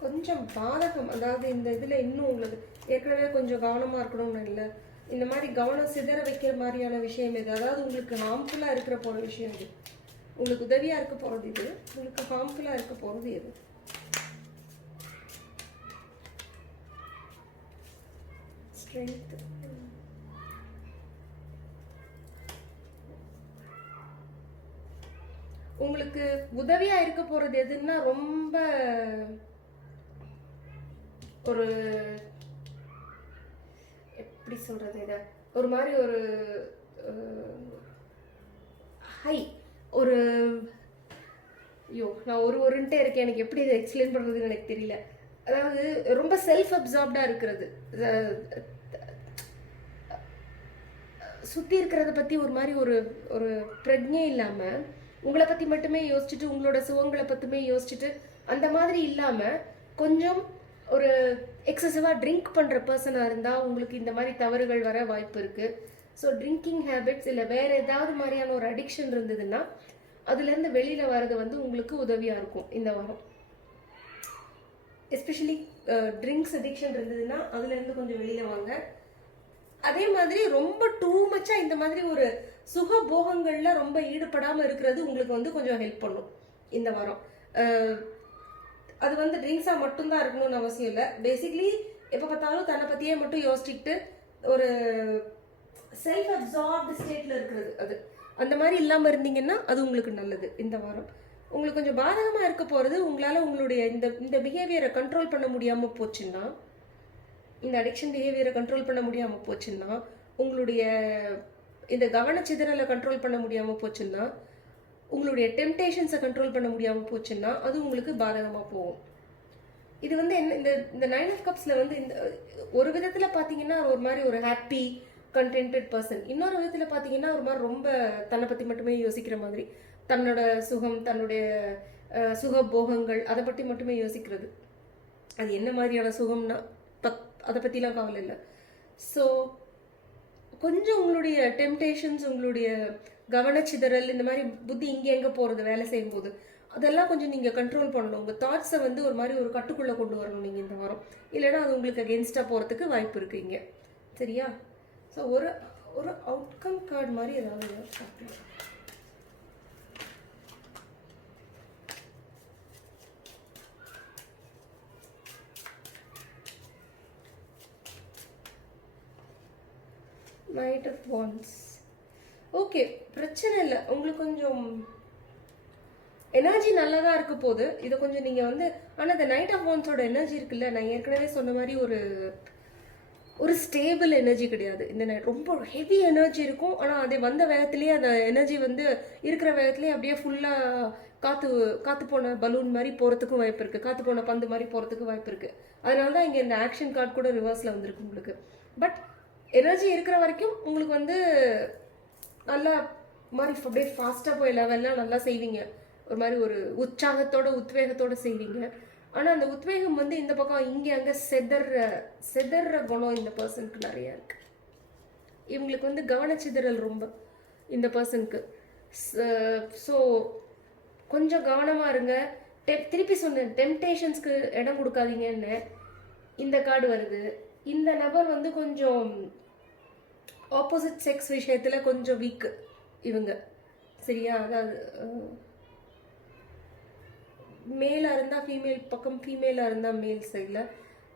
கொஞ்சம் பாதகம், அதாவது இந்த இதில் இன்னும் உங்களுக்கு ஏற்கனவே கொஞ்சம் கவனமாக இருக்கணும்னு இல்லை, இந்த மாதிரி கவனம் சிதற வைக்கிற மாதிரியான விஷயம் இது. அதாவது உங்களுக்கு ஹார்ம்ஃபுல்லாக இருக்கிற போகிற விஷயம் இது. உங்களுக்கு உதவியாக இருக்க போகிறது இது, உங்களுக்கு ஹார்ம்ஃபுல்லாக இருக்க போகிறது இது. ஸ்ட்ரென்த், உங்களுக்கு உதவியா இருக்க போறது எதுன்னா ரொம்ப ஒரு எப்படி சொல்றது, இத ஒரு மாதிரி ஒரு ஹை ஒரு ஐயோ நான் ஒருன்ட்டே இருக்கேன், எனக்கு எப்படி இதை எக்ஸ்பிளைன் பண்ணுறதுன்னு எனக்கு தெரியல. அதாவது ரொம்ப செல்ஃப் அப்சார்ப்டாக இருக்கிறது, சுற்றி இருக்கிறத பற்றி ஒரு மாதிரி ஒரு ஒரு பிரஜை இல்லாமல் உங்களை பற்றி மட்டுமே யோசிச்சுட்டு உங்களோட சுகங்களை பற்றியுமே யோசிச்சுட்டு அந்த மாதிரி இல்லாமல் கொஞ்சம் ஒரு எக்ஸசிவாக ட்ரிங்க் பண்ணுற பர்சனாக இருந்தால் உங்களுக்கு இந்த மாதிரி தவறுகள் வர வாய்ப்பு இருக்குது. ஸோ ட்ரிங்கிங் ஹேபிட்ஸ் இல்லை வேறு ஏதாவது மாதிரியான ஒரு அடிக்ஷன் இருந்ததுன்னா அதுலேருந்து வெளியில் வர்றது வந்து உங்களுக்கு உதவியாக இருக்கும் இந்த வாரம். எஸ்பெஷலி ட்ரிங்க்ஸ் அடிக்ஷன் இருந்ததுன்னா அதுலேருந்து கொஞ்சம் வெளியில் வாங்க. அதே மாதிரி ரொம்ப டூ மச்சாக இந்த மாதிரி ஒரு சுக போகங்களில் ரொம்ப ஈடுபடாமல் இருக்கிறது உங்களுக்கு வந்து கொஞ்சம் ஹெல்ப் பண்ணும் இந்த வாரம். அது வந்து ட்ரிங்க்ஸாக மட்டும்தான் இருக்கணும்னு அவசியம் இல்லை. பேசிக்லி எப்போ பார்த்தாலும் தன்னை பற்றியே மட்டும் யோசிச்சுக்கிட்டு ஒரு செல்ஃப் அப்சார்ப்டு ஸ்டேட்டில் இருக்கிறது, அது அந்த மாதிரி இல்லாமல் இருந்தீங்கன்னா அது உங்களுக்கு நல்லது இந்த வாரம். உங்களுக்கு கொஞ்சம் பாதகமாக இருக்க போகிறது உங்களால் உங்களுடைய இந்த பிஹேவியரை கண்ட்ரோல் பண்ண முடியாமல் போச்சுன்னா, இந்த அடிக்ஷன் பிஹேவியரை கண்ட்ரோல் பண்ண முடியாமல் போச்சுன்னா, உங்களுடைய இந்த கவனச்சிதறலை கண்ட்ரோல் பண்ண முடியாமல் போச்சுன்னா, உங்களுடைய டெம்டேஷன்ஸை கண்ட்ரோல் பண்ண முடியாமல் போச்சுன்னா அது உங்களுக்கு பாதகமாக போகும். இது வந்து என்ன இந்த 9 of Cupsல வந்து இந்த ஒரு விதத்தில் பார்த்தீங்கன்னா ஒரு மாதிரி ஒரு ஹாப்பி கண்டென்டட் பர்சன், இன்னொரு விதத்தில் பார்த்தீங்கன்னா ஒரு மாதிரி ரொம்ப தன்னை பற்றி மட்டுமே யோசிக்கிற மாதிரி, தன்னோட சுகம் தன்னுடைய சுக போகங்கள் அதை பற்றி மட்டுமே யோசிக்கிறது. அது என்ன மாதிரியான சுகம்னா அதை பற்றிலாம் கவலை இல்லை. ஸோ கொஞ்சம் உங்களுடைய டெம்டேஷன்ஸ் உங்களுடைய கவனச்சிதறல் இந்த மாதிரி புத்தி இங்கே எங்கே போகிறது வேலை செய்யும்போது அதெல்லாம் கொஞ்சம் நீங்கள் கண்ட்ரோல் பண்ணணும். உங்கள் தாட்ஸை வந்து ஒரு மாதிரி ஒரு கட்டுக்குள்ளே கொண்டு வரணும் நீங்கள் இந்த வாரம், இல்லைன்னா அது உங்களுக்கு அகெயின்ஸ்டாக போகிறதுக்கு வாய்ப்பு இருக்குது இங்கே. சரியா? ஸோ ஒரு ஒரு அவுட்கம் கார்டு மாதிரி ஏதாவது பார்க்கலாம். Night of wants. ஓகே, பிரச்சனை இல்லை. உங்களுக்கு கொஞ்சம் எனர்ஜி நல்லா தான் இருக்க போகுது. இதை கொஞ்சம் நீங்கள் வந்து ஆனால் இந்த நைட் ஆஃப் வாண்ட்ஸோட எனர்ஜி இருக்குல்ல, நான் ஏற்கனவே சொன்ன மாதிரி ஒரு ஸ்டேபிள் எனர்ஜி கிடையாது. இந்த நைட் ரொம்ப ஹெவி எனர்ஜி இருக்கும், ஆனால் அதே வந்த வேகத்திலேயே அந்த எனர்ஜி வந்து இருக்கிற வேகத்திலேயே அப்படியே ஃபுல்லாக காற்று போன பலூன் மாதிரி போகிறதுக்கும் வாய்ப்பு இருக்குது, காற்று போன பந்து மாதிரி போகிறதுக்கு வாய்ப்பு இருக்குது. அதனால தான் இங்கே இந்த ஆக்ஷன் கார்டு கூட ரிவர்ஸில் வந்திருக்கு உங்களுக்கு. பட் எனர்ஜி இருக்கிற வரைக்கும் உங்களுக்கு வந்து நல்லா மாதிரி அப்படியே ஃபாஸ்ட்டாக போய் லெவல்லாம் நல்லா செய்வீங்க, ஒரு மாதிரி ஒரு உற்சாகத்தோட உத்வேகத்தோடு செய்வீங்க. ஆனால் அந்த உத்வேகம் வந்து இந்த பக்கம் இங்கே அங்கே செதற குணம் இந்த பர்சனுக்கு நிறையா இருக்குது. இவங்களுக்கு வந்து கவனச்சிதறல் ரொம்ப இந்த பர்சனுக்கு. ஸோ கொஞ்சம் கவனமாக இருங்க. திருப்பி சொன்னேன், டெம்டேஷன்ஸ்க்கு இடம் கொடுக்காதீங்கன்னு. இந்த கார்டு வருது. இந்த நபர் வந்து கொஞ்சம் ஆப்போசிட் செக்ஸ் விஷயத்தில் கொஞ்சம் வீக்கு இவங்க. சரியா? அதாவது மேலாக இருந்தால் ஃபீமேல் பக்கம், ஃபீமேலாக இருந்தால் மேல் சைடில்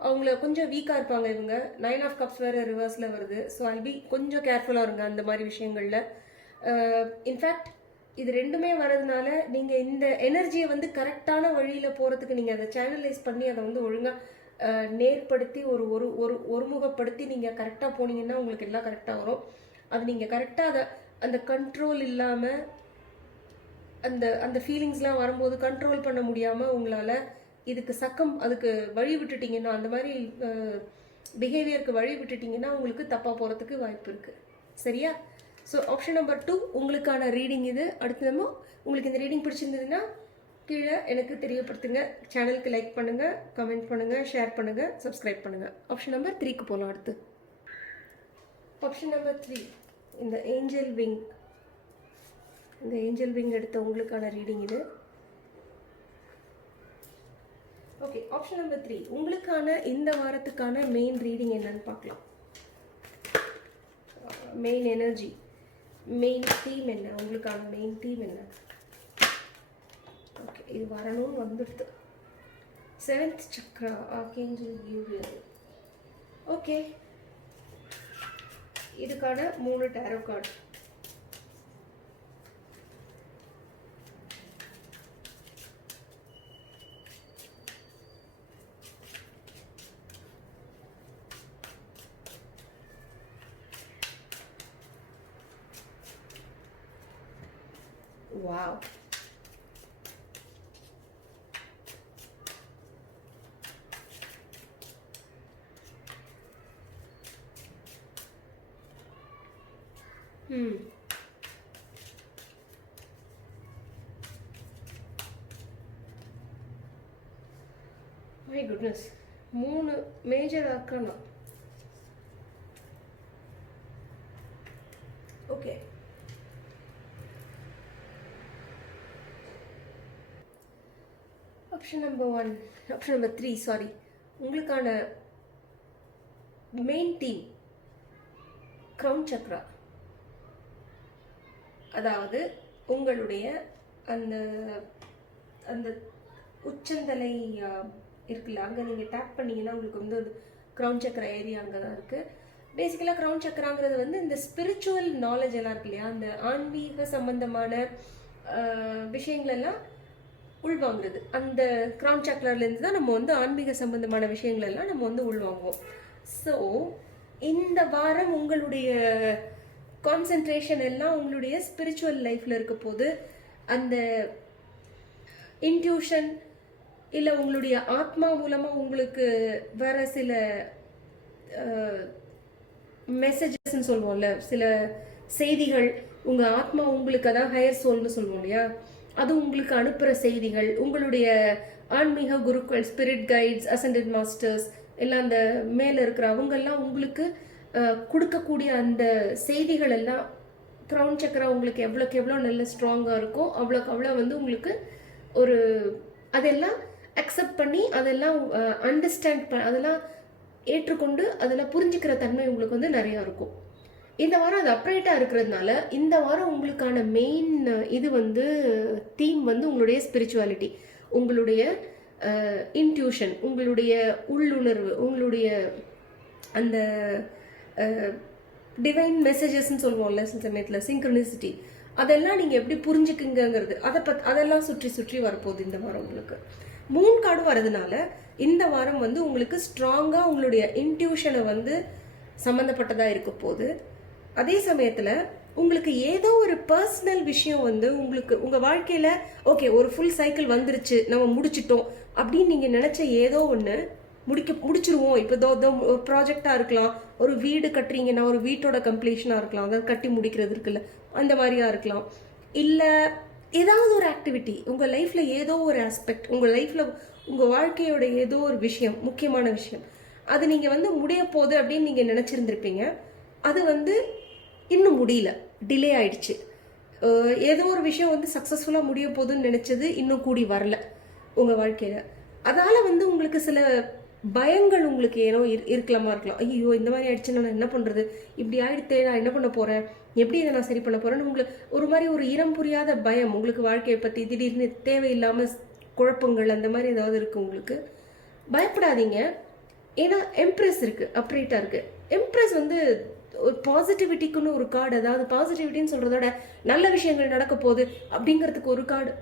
அவங்கள கொஞ்சம் வீக்காக இருப்பாங்க இவங்க. 9 of Cups வேறு ரிவர்ஸில் வருது. ஸோ பி கொஞ்சம் கேர்ஃபுல்லாக இருங்க அந்த மாதிரி விஷயங்களில். இன்ஃபேக்ட் இது ரெண்டுமே வர்றதுனால நீங்கள் இந்த எனர்ஜியை வந்து கரெக்டான வழியில் போகிறதுக்கு நீங்கள் அதை சேனலைஸ் பண்ணி அதை வந்து ஒழுங்காக நேர்படுத்தி ஒருமுகப்படுத்தி நீங்கள் கரெக்டாக போனீங்கன்னா உங்களுக்கு எல்லாம் கரெக்டாக வரும். அது நீங்கள் கரெக்டாக அந்த கண்ட்ரோல் இல்லாமல் அந்த ஃபீலிங்ஸ்லாம் வரும்போது கண்ட்ரோல் பண்ண முடியாமல் உங்களால் அதுக்கு வழி விட்டுட்டிங்கன்னா, அந்த மாதிரி பிஹேவியருக்கு வழி விட்டுட்டிங்கன்னா உங்களுக்கு தப்பாக போகிறதுக்கு வாய்ப்பு இருக்குது. சரியா? ஸோ ஆப்ஷன் நம்பர் 2 உங்களுக்கான ரீடிங் இது. அடுத்து நம்ம உங்களுக்கு இந்த ரீடிங் பிடிச்சிருந்ததுன்னா கீழே எனக்கு தெரியப்படுத்துங்க. சேனலுக்கு லைக் பண்ணுங்கள், கமெண்ட் பண்ணுங்கள், ஷேர் பண்ணுங்கள், சப்ஸ்கிரைப் பண்ணுங்கள். ஆப்ஷன் நம்பர் 3க்கு போகலாம். அடுத்து ஆப்ஷன் நம்பர் 3 இந்த ஏஞ்சல் விங். இந்த ஏஞ்சல் விங் எடுத்த உங்களுக்கான ரீடிங் இது. ஓகே, ஆப்ஷன் நம்பர் 3 உங்களுக்கான இந்த வாரத்துக்கான மெயின் ரீடிங் என்னன்னு பார்க்கலாம். மெயின் எனர்ஜி, மெயின் தீம் என்ன, உங்களுக்கான மெயின் தீம் என்ன? ஓகே, இது வரணும்னு வந்துடுது. 7th Chakra, archangel Uriel. Okay, இதுக்கான 3 tarot card. Wow. My goodness, 3 major arcana. Okay, option number 1, option number 3, sorry, உங்களுக்கான மெயின் தீம் க்ரௌன் சக்ரா. அதாவது உங்களுடைய அந்த அந்த உச்சந்தலை இருக்குல்ல, அங்கே நீங்கள் டேப் பண்ணிங்கன்னா உங்களுக்கு வந்து க்ரௌன் சக்கரா ஏரியா அங்கே தான் இருக்குது. பேசிக்கலாக க்ரௌன் சக்கராங்கிறது வந்து இந்த ஸ்பிரிச்சுவல் நாலேஜ் எல்லாம் இருக்கு இல்லையா, அந்த ஆன்மீக சம்பந்தமான விஷயங்களெல்லாம் உள்வாங்குறது. அந்த க்ரௌன் சக்கராலேருந்து தான் நம்ம வந்து ஆன்மீக சம்பந்தமான விஷயங்களெல்லாம் நம்ம வந்து உள்வாங்குவோம். ஸோ இந்த வாரம் உங்களுடைய கான்சென்ட்ரேஷன் எல்லாம் உங்களுடைய ஸ்பிரிச்சுவல் லைஃப்பில் இருக்க போது, அந்த இன்ட்யூஷன் இல்லை உங்களுடைய ஆத்மா மூலமாக உங்களுக்கு வர சில மெசேஜஸ்ன்னு சொல்லுவோம்ல, சில செய்திகள், உங்கள் ஆத்மா உங்களுக்கு, அதான் ஹையர் சோல்னு சொல்லுவோம் இல்லையா, அது உங்களுக்கு அனுப்புகிற செய்திகள், உங்களுடைய ஆன்மீக குருக்கள், ஸ்பிரிட் கைட்ஸ், அசெண்டட் மாஸ்டர்ஸ் எல்லாம் அந்த மேலே இருக்கிற அவங்கெல்லாம் உங்களுக்கு கொடுக்கக்கூடிய அந்த செய்திகள் எல்லாம் க்ரௌன் சக்கரா உங்களுக்கு எவ்வளோக்கு எவ்வளோ நல்ல ஸ்ட்ராங்காக இருக்கோ அவ்வளோக்கு அவ்வளோ வந்து உங்களுக்கு ஒரு அதெல்லாம் அக்செப்ட் பண்ணி அதெல்லாம் அண்டர்ஸ்டாண்ட் அதெல்லாம் ஏற்றுக்கொண்டு அதெல்லாம் புரிஞ்சுக்கிற தன்மை உங்களுக்கு வந்து நிறையா இருக்கும். இந்த வாரம் அது அப்ரைட்டாக இருக்கிறதுனால இந்த வாரம் உங்களுக்கான மெயின் இது வந்து தீம் வந்து உங்களுடைய ஸ்பிரிச்சுவாலிட்டி, உங்களுடைய இன்ட்யூஷன், உங்களுடைய உள்ளுணர்வு, உங்களுடைய அந்த டிவைன் மெசேஜஸ்ன்னு சொல்லுவோம்ல சில சமயத்தில், சிங்க்ரனிசிட்டி, அதெல்லாம் நீங்கள் எப்படி புரிஞ்சுக்குங்கிறது அதெல்லாம் சுற்றி சுற்றி வரப்போகுது இந்த வாரம். உங்களுக்கு 3 கார்டு வரதுனால இந்த வாரம் வந்து உங்களுக்கு ஸ்ட்ராங்காக உங்களுடைய இன்ட்யூஷனை வந்து சம்மந்தப்பட்டதாக இருக்க போகுது. அதே சமயத்தில் உங்களுக்கு ஏதோ ஒரு பர்சனல் விஷயம் வந்து உங்களுக்கு உங்கள் வாழ்க்கையில் ஓகே ஒரு ஃபுல் சைக்கிள் வந்துருச்சு, நம்ம முடிச்சிட்டோம் அப்படின்னு நீங்கள் நினச்ச ஏதோ ஒன்று முடிச்சிருவோம். இப்போ ஒரு ப்ராஜெக்டாக இருக்கலாம், ஒரு வீடு கட்டுறீங்கன்னா ஒரு வீட்டோட கம்ப்ளீஷனாக இருக்கலாம், அதாவது கட்டி முடிக்கிறது இருக்குல்ல அந்த மாதிரியா இருக்கலாம், இல்லை ஏதாவது ஒரு ஆக்டிவிட்டி உங்கள் லைஃப்பில் ஏதோ ஒரு ஆஸ்பெக்ட், உங்கள் லைஃப்பில் உங்கள் வாழ்க்கையோட ஏதோ ஒரு விஷயம், முக்கியமான விஷயம், அது நீங்கள் வந்து முடிய போகுது அப்படின்னு நீங்கள் நினச்சிருந்துருப்பீங்க. அது வந்து இன்னும் முடியல, டிலே ஆயிடுச்சு. ஏதோ ஒரு விஷயம் வந்து சக்ஸஸ்ஃபுல்லாக முடிய போகுதுன்னு நினச்சது இன்னும் கூடி வரல உங்கள் வாழ்க்கையில். அதால் வந்து உங்களுக்கு சில பயங்கள் உங்களுக்கு ஏனோ இருக்கலாமா இருக்கலாம். ஐயோ இந்த மாதிரி ஆயிடுச்சு, நான் என்ன பண்ணுறது, இப்படி ஆயிடுத்தே, நான் என்ன பண்ண போகிறேன், எப்படி இதை நான் சரி பண்ண போகிறேன்னு உங்களுக்கு ஒரு மாதிரி ஒரு இனம் புரியாத பயம் உங்களுக்கு வாழ்க்கையை பற்றி, திடீர்னு தேவையில்லாமல் குழப்பங்கள் அந்த மாதிரி ஏதாவது இருக்குது உங்களுக்கு. பயப்படாதீங்க, ஏன்னா எம்ப்ரெஸ் இருக்குது, அப்ரேட்டாக இருக்குது. எம்ப்ரெஸ் வந்து ஒரு பாசிட்டிவிட்டிக்குன்னு ஒரு கார்டு, அதாவது பாசிட்டிவிட்டின்னு சொல்கிறதோட நல்ல விஷயங்கள் நடக்க போகுது அப்படிங்கிறதுக்கு ஒரு கார்டு,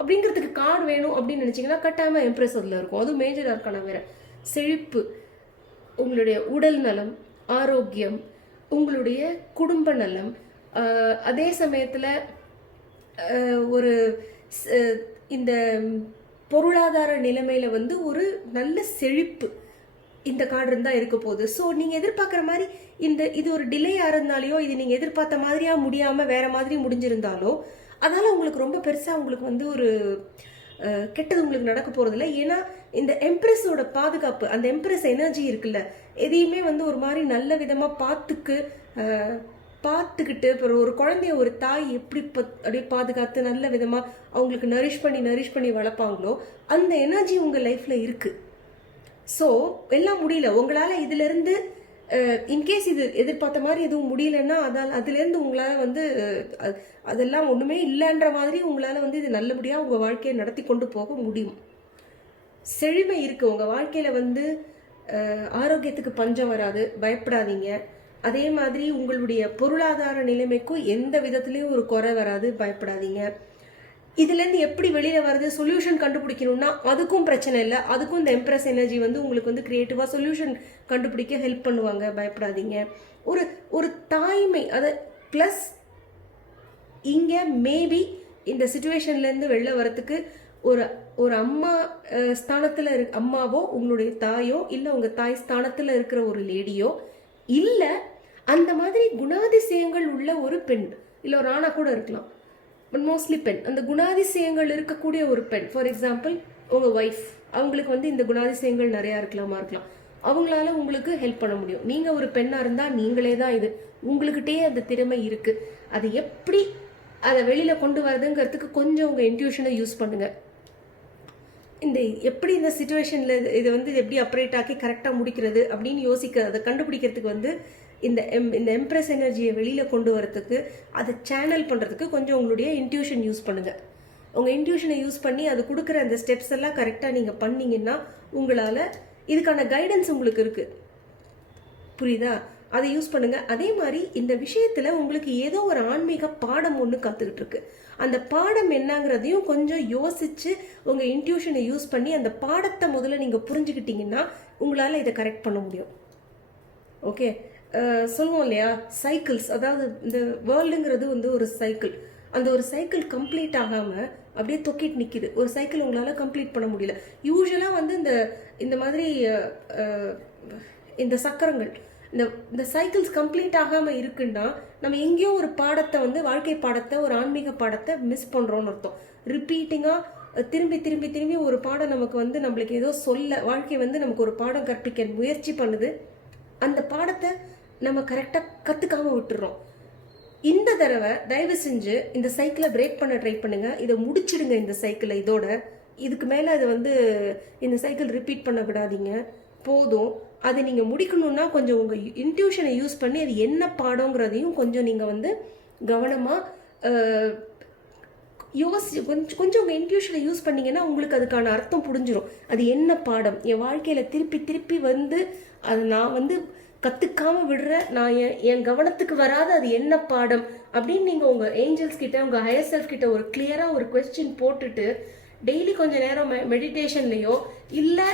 அப்படிங்கிறதுக்கு கார்டு வேணும் அப்படின்னு நினச்சிங்கன்னா கட்டாயமாக எம்ப்ரெஸ் அதில் இருக்கும். அதுவும் மேஜர் ஆர்கானா வேறு. செழிப்பு, உங்களுடைய உடல் நலம், ஆரோக்கியம், உங்களுடைய குடும்ப நலம், அதே சமயத்தில் ஒரு இந்த பொருளாதார நிலைமையில் வந்து ஒரு நல்ல செழிப்பு இந்த கார்டு இருந்தால் இருக்க போகுது. ஸோ நீங்கள் எதிர்பார்க்குற மாதிரி இது ஒரு டிலே ஆகிறதுனாலையோ, இது நீங்கள் எதிர்பார்த்த மாதிரியாக முடியாமல் வேறு மாதிரி முடிஞ்சிருந்தாலோ அதனால் உங்களுக்கு ரொம்ப பெருசாக உங்களுக்கு வந்து ஒரு கெட்டது உங்களுக்கு நடக்க போகிறதில்ல. ஏன்னா இந்த எம்ப்ரெஸோட பாதுகாப்பு, அந்த எம்ப்ரெஸ் எனர்ஜி இருக்குல்ல, எதையுமே வந்து ஒரு மாதிரி நல்ல விதமாக பார்த்துக்கிட்டு இப்போ ஒரு குழந்தைய ஒரு தாய் எப்படி அப்படியே பாதுகாத்து நல்ல விதமாக அவங்களுக்கு நரிஷ் பண்ணி வளர்ப்பாங்களோ அந்த எனர்ஜி உங்கள் லைஃப்பில் இருக்குது. ஸோ எல்லாம் முடியல உங்களால் இதிலேருந்து இன்கேஸ் இது எதிர்பார்த்த மாதிரி எதுவும் முடியலன்னா அதுலேருந்து உங்களால் வந்து அதெல்லாம் ஒன்றுமே இல்லைன்ற மாதிரி உங்களால் வந்து இது நல்லபடியாக உங்கள் வாழ்க்கையை நடத்தி கொண்டு போக முடியும். செழுமை இருக்குது உங்கள் வாழ்க்கையில் வந்து, ஆரோக்கியத்துக்கு பஞ்சம் வராது, பயப்படாதீங்க. அதே மாதிரி உங்களுடைய பொருளாதார நிலைமைக்கும் எந்த விதத்துலேயும் ஒரு குறை வராது, பயப்படாதீங்க. இதுலேருந்து எப்படி வெளியில் வருது, சொல்யூஷன் கண்டுபிடிக்கணும்னா அதுக்கும் பிரச்சனை இல்லை. அதுக்கும் இந்த எம்ப்ரெஸ் எனர்ஜி வந்து உங்களுக்கு வந்து க்ரியேட்டிவாக சொல்யூஷன் கண்டுபிடிக்க ஹெல்ப் பண்ணுவாங்க, பயப்படாதீங்க. ஒரு தாய்மை, அதை ப்ளஸ் இங்கே மேபி இந்த சுச்சுவேஷன்லேருந்து வெளில வரத்துக்கு ஒரு ஒரு அம்மா ஸ்தானத்தில் அம்மாவோ உங்களுடைய தாயோ இல்லை உங்கள் தாய் ஸ்தானத்தில் இருக்கிற ஒரு லேடியோ இல்லை அந்த மாதிரி குணாதிசயங்கள் உள்ள ஒரு பெண் இல்லை ஒரு ஆணா கூட இருக்கலாம், பட் மோஸ்ட்லி பெண். அந்த குணாதிசயங்கள் இருக்கக்கூடிய ஒரு பெண், ஃபார் எக்ஸாம்பிள் உங்கள் ஒய்ஃப், அவங்களுக்கு வந்து இந்த குணாதிசயங்கள் நிறையா இருக்கலாம். அவங்களால உங்களுக்கு ஹெல்ப் பண்ண முடியும். நீங்கள் ஒரு பெண்ணாக இருந்தால் நீங்களே தான் இது, உங்களுக்கிட்டே அந்த திறமை இருக்குது. அது எப்படி அதை வெளியில் கொண்டு வரதுங்கிறதுக்கு கொஞ்சம் உங்கள் இன்ட்யூஷனை யூஸ் பண்ணுங்கள். இந்த எப்படி இந்த சுச்சுவேஷனில் இதை வந்து எப்படி அப்ரேட் ஆக்கி கரெக்டாக முடிக்கிறது அப்படின்னு அதை கண்டுபிடிக்கிறதுக்கு வந்து இந்த எம்ப்ரெஸ் எனர்ஜியை வெளியில் கொண்டு வரதுக்கு, அதை சேனல் பண்ணுறதுக்கு கொஞ்சம் உங்களுடைய இன்ட்யூஷன் யூஸ் பண்ணுங்கள். உங்கள் இன்ட்யூஷனை யூஸ் பண்ணி அது கொடுக்குற அந்த ஸ்டெப்ஸ் எல்லாம் கரெக்டாக நீங்கள் பண்ணிங்கன்னா உங்களால் இதுக்கான கைடன்ஸ் உங்களுக்கு இருக்குது. புரியுதா? அதை யூஸ் பண்ணுங்கள். அதே மாதிரி இந்த விஷயத்தில் உங்களுக்கு ஏதோ ஒரு ஆன்மீக பாடம் ஒன்று காத்துக்கிட்டு இருக்கு. அந்த பாடம் என்னங்கிறதையும் கொஞ்சம் யோசிச்சு உங்கள் இன்ட்யூஷனை யூஸ் பண்ணி அந்த பாடத்தை முதல்ல நீங்கள் புரிஞ்சுக்கிட்டீங்கன்னா உங்களால் இதை கரெக்ட் பண்ண முடியும். ஓகே, சொல்லுவோம் இல்லையா, சைக்கிள்ஸ், அதாவது இந்த வேர்ல்டுங்கிறது வந்து ஒரு சைக்கிள். அந்த ஒரு சைக்கிள் கம்ப்ளீட் ஆகாமல் அப்படியே தொக்கிட்டு நிற்கிது. ஒரு சைக்கிள் உங்களால் கம்ப்ளீட் பண்ண முடியல. யூஸ்வலாக வந்து இந்த மாதிரி இந்த சக்கரங்கள், இந்த சைக்கிள்ஸ் கம்ப்ளீட் ஆகாமல் இருக்குன்னா நம்ம எங்கேயோ ஒரு பாடத்தை வந்து வாழ்க்கை பாடத்தை, ஒரு ஆன்மீக பாடத்தை மிஸ் பண்ணுறோன்னு அர்த்தம். ரிப்பீட்டிங்காக திரும்பி திரும்பி திரும்பி ஒரு பாடம் நமக்கு வந்து நம்மளுக்கு ஏதோ வாழ்க்கை வந்து நமக்கு ஒரு பாடம் கற்பிக்க முயற்சி பண்ணுது. அந்த பாடத்தை நம்ம கரெக்டாக கற்றுக்காமல் விட்டுறோம். இந்த தடவை தயவு செஞ்சு இந்த சைக்கிளை பிரேக் பண்ண ட்ரை பண்ணுங்க. இதை முடிச்சிடுங்க. இந்த சைக்கிளை இதோட இதுக்கு மேலே அதை வந்து இந்த சைக்கிள் ரிப்பீட் பண்ண விடாதீங்க. போதும். அதை நீங்கள் முடிக்கணும்னா கொஞ்சம் உங்கள் இன்ட்யூஷனை யூஸ் பண்ணி அது என்ன பாடங்கிறதையும் கொஞ்சம் நீங்கள் வந்து கவனமாக கொஞ்சம் உங்கள் இன்ட்யூஷனை யூஸ் பண்ணிங்கன்னா உங்களுக்கு அதுக்கான அர்த்தம் புரிஞ்சிடும். அது என்ன பாடம், என் வாழ்க்கையில் திருப்பி திருப்பி வந்து அது நான் வந்து கற்றுக்காமல் விடுற, நான் என் கவனத்துக்கு வராத அது என்ன பாடம் அப்படின்னு நீங்கள் உங்கள் ஏஞ்சல்ஸ் கிட்ட, உங்கள் ஹையர் செல்ஃப் கிட்ட ஒரு கிளியராக ஒரு கொஸ்டின் போட்டுட்டு டெய்லி கொஞ்சம் நேரம் மெடிடேஷன்லையோ இல்லை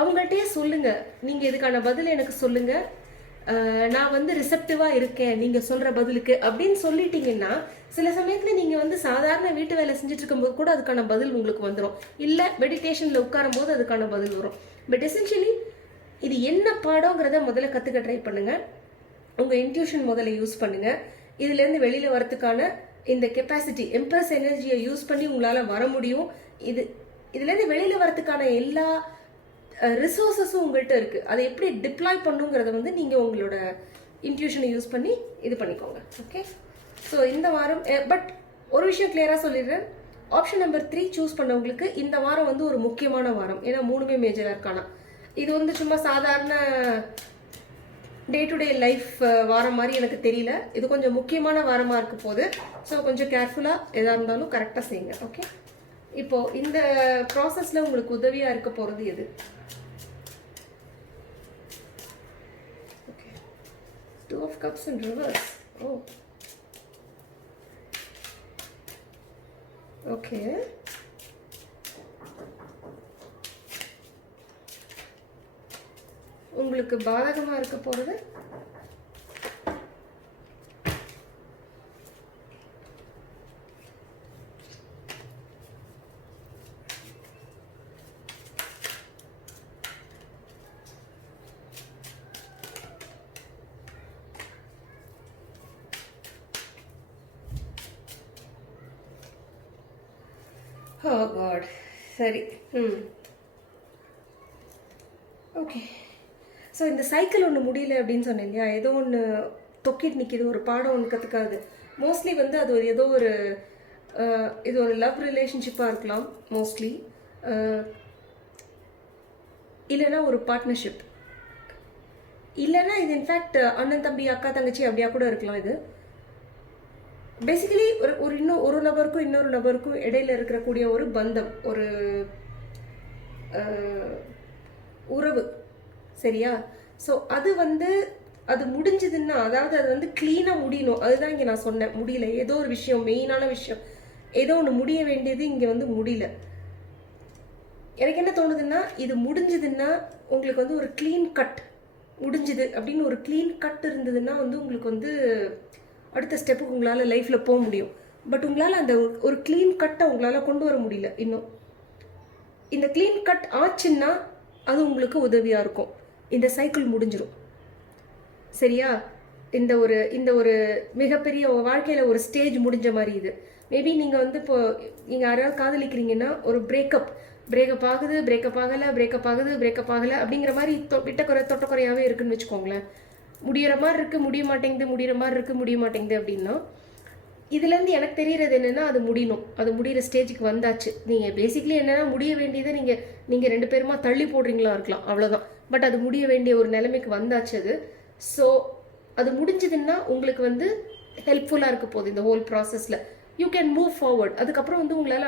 அவங்கள்ட்டயே சொல்லுங்கள், நீங்கள் இதுக்கான பதில் எனக்கு சொல்லுங்கள், நான் வந்து ரிசப்டிவாக இருக்கேன் நீங்கள் சொல்கிற பதிலுக்கு அப்படின்னு சொல்லிட்டீங்கன்னா சில சமயத்தில் நீங்கள் வந்து சாதாரண வீட்டு வேலை செஞ்சுட்டு இருக்கும்போது கூட அதுக்கான பதில் உங்களுக்கு வந்துடும். இல்லை மெடிடேஷனில் உட்காரும் போது அதுக்கான பதில் வரும். பட் எசென்ஷியலி இது என்ன பாடங்கிறத முதல்ல கற்றுக்க ட்ரை பண்ணுங்கள். உங்கள் இன்ட்யூஷன் முதல்ல யூஸ் பண்ணுங்கள். இதுலேருந்து வெளியில் வரத்துக்கான இந்த கெப்பாசிட்டி, எம்ப்ரெஸ் எனர்ஜியை யூஸ் பண்ணி உங்களால் வர முடியும். இதுலேருந்து வெளியில் வரத்துக்கான எல்லா ரிசோர்ஸஸும் உங்கள்கிட்ட இருக்குது. அதை எப்படி டிப்ளாய் பண்ணுங்கிறத வந்து நீங்கள் உங்களோட இன்ட்யூஷனை யூஸ் பண்ணி இது பண்ணிக்கோங்க. ஓகே, ஸோ இந்த வாரம் பட் ஒரு விஷயம் கிளியராக சொல்லிடுறேன். ஆப்ஷன் நம்பர் 3 சூஸ் பண்ணவங்களுக்கு இந்த வாரம் வந்து ஒரு முக்கியமான வாரம். ஏன்னா 3மே மேஜராக இருக்கானா. இது வந்து சும்மா சாதாரண டே டு டே லைஃப் வாரம் மாதிரி எனக்கு தெரியல. இது கொஞ்சம் முக்கியமான வாரமாக இருக்க போகுது. ஸோ கொஞ்சம் கேர்ஃபுல்லாக எதாக இருந்தாலும் கரெக்டாக செய்யுங்க. ஓகே, இப்போது இந்த ப்ராசஸில் உங்களுக்கு உதவியாக இருக்க போகிறது எது? Okay, 2 of Cups in reverse. Oh, okay. உங்களுக்கு பாதகமாக இருக்க போகிறது ஓ காட். சரி, ஓகே. ஸோ இந்த சைக்கிள் ஒன்று முடியல அப்படின்னு சொன்னேன் இல்லையா, ஏதோ ஒன்று தொக்கிட்டு நிற்கிது, ஒரு பாடம் ஒன்று கற்றுக்காது. மோஸ்ட்லி வந்து அது ஒரு ஏதோ ஒரு இது ஒரு லவ் ரிலேஷன்ஷிப்பாக இருக்கலாம் மோஸ்ட்லி, இல்லைன்னா ஒரு பார்ட்னர்ஷிப், இல்லைன்னா இது இன்ஃபேக்ட் அண்ணன் தம்பி அக்கா தங்கச்சி அப்படியா கூட இருக்கலாம். இது பேசிக்கலி ஒரு நபருக்கும் இன்னொரு நபருக்கும் இடையில இருக்கக்கூடிய ஒரு பந்தம், ஒரு உறவு. சரியா? ஸோ அது வந்து அது முடிஞ்சதுன்னா, அதாவது அது வந்து க்ளீனாக முடியணும். அதுதான் இங்கே நான் சொன்னேன். முடியல, ஏதோ ஒரு விஷயம், மெயினான விஷயம், ஏதோ ஒன்று முடிய வேண்டியது இங்கே வந்து முடியல. எனக்கு என்ன தோணுதுன்னா, இது முடிஞ்சதுன்னா உங்களுக்கு வந்து ஒரு க்ளீன் கட் முடிஞ்சுது அப்படின்னு ஒரு க்ளீன் கட் இருந்ததுன்னா வந்து உங்களுக்கு வந்து அடுத்த ஸ்டெப்புக்கு உங்களால் லைஃப்பில் போக முடியும். பட் உங்களால் அந்த ஒரு க்ளீன் கட்டை உங்களால் கொண்டு வர முடியல இன்னும். இந்த க்ளீன் கட் ஆச்சுன்னா அது உங்களுக்கு உதவியாக இருக்கும். இந்த சைக்கிள் முடிஞ்சிடும். சரியா? இந்த ஒரு மிகப்பெரிய வாழ்க்கையில் ஒரு ஸ்டேஜ் முடிஞ்ச மாதிரி இது. மேபி நீங்கள் வந்து இப்போ நீங்கள் யாராவது காதலிக்கிறீங்கன்னா ஒரு பிரேக்கப் ஆகுது, பிரேக்கப் ஆகலை அப்படிங்கிற மாதிரி தொட்டக்குறையாகவே இருக்குன்னு வச்சுக்கோங்களேன். முடிகிற மாதிரி இருக்குது, முடிய மாட்டேங்குது, முடிகிற மாதிரி இருக்குது, முடிய மாட்டேங்குது அப்படின்னா இதுலேருந்து எனக்கு தெரியறது என்னென்னா அது முடியணும். அது முடிகிற ஸ்டேஜுக்கு வந்தாச்சு. நீங்கள் பேசிக்கலி என்னென்னா முடிய வேண்டியதை நீங்கள் 2 பேருமா தள்ளி போடுறீங்களா இருக்கலாம், அவ்வளோதான். பட் அது முடிய வேண்டிய ஒரு நிலைமைக்கு வந்தாச்சு அது. ஸோ அது முடிஞ்சதுன்னா உங்களுக்கு வந்து ஹெல்ப்ஃபுல்லாக இருக்க போகுது இந்த ஹோல் ப்ராசஸில். You can move forward. அதுக்கப்புறம் வந்து உங்களால்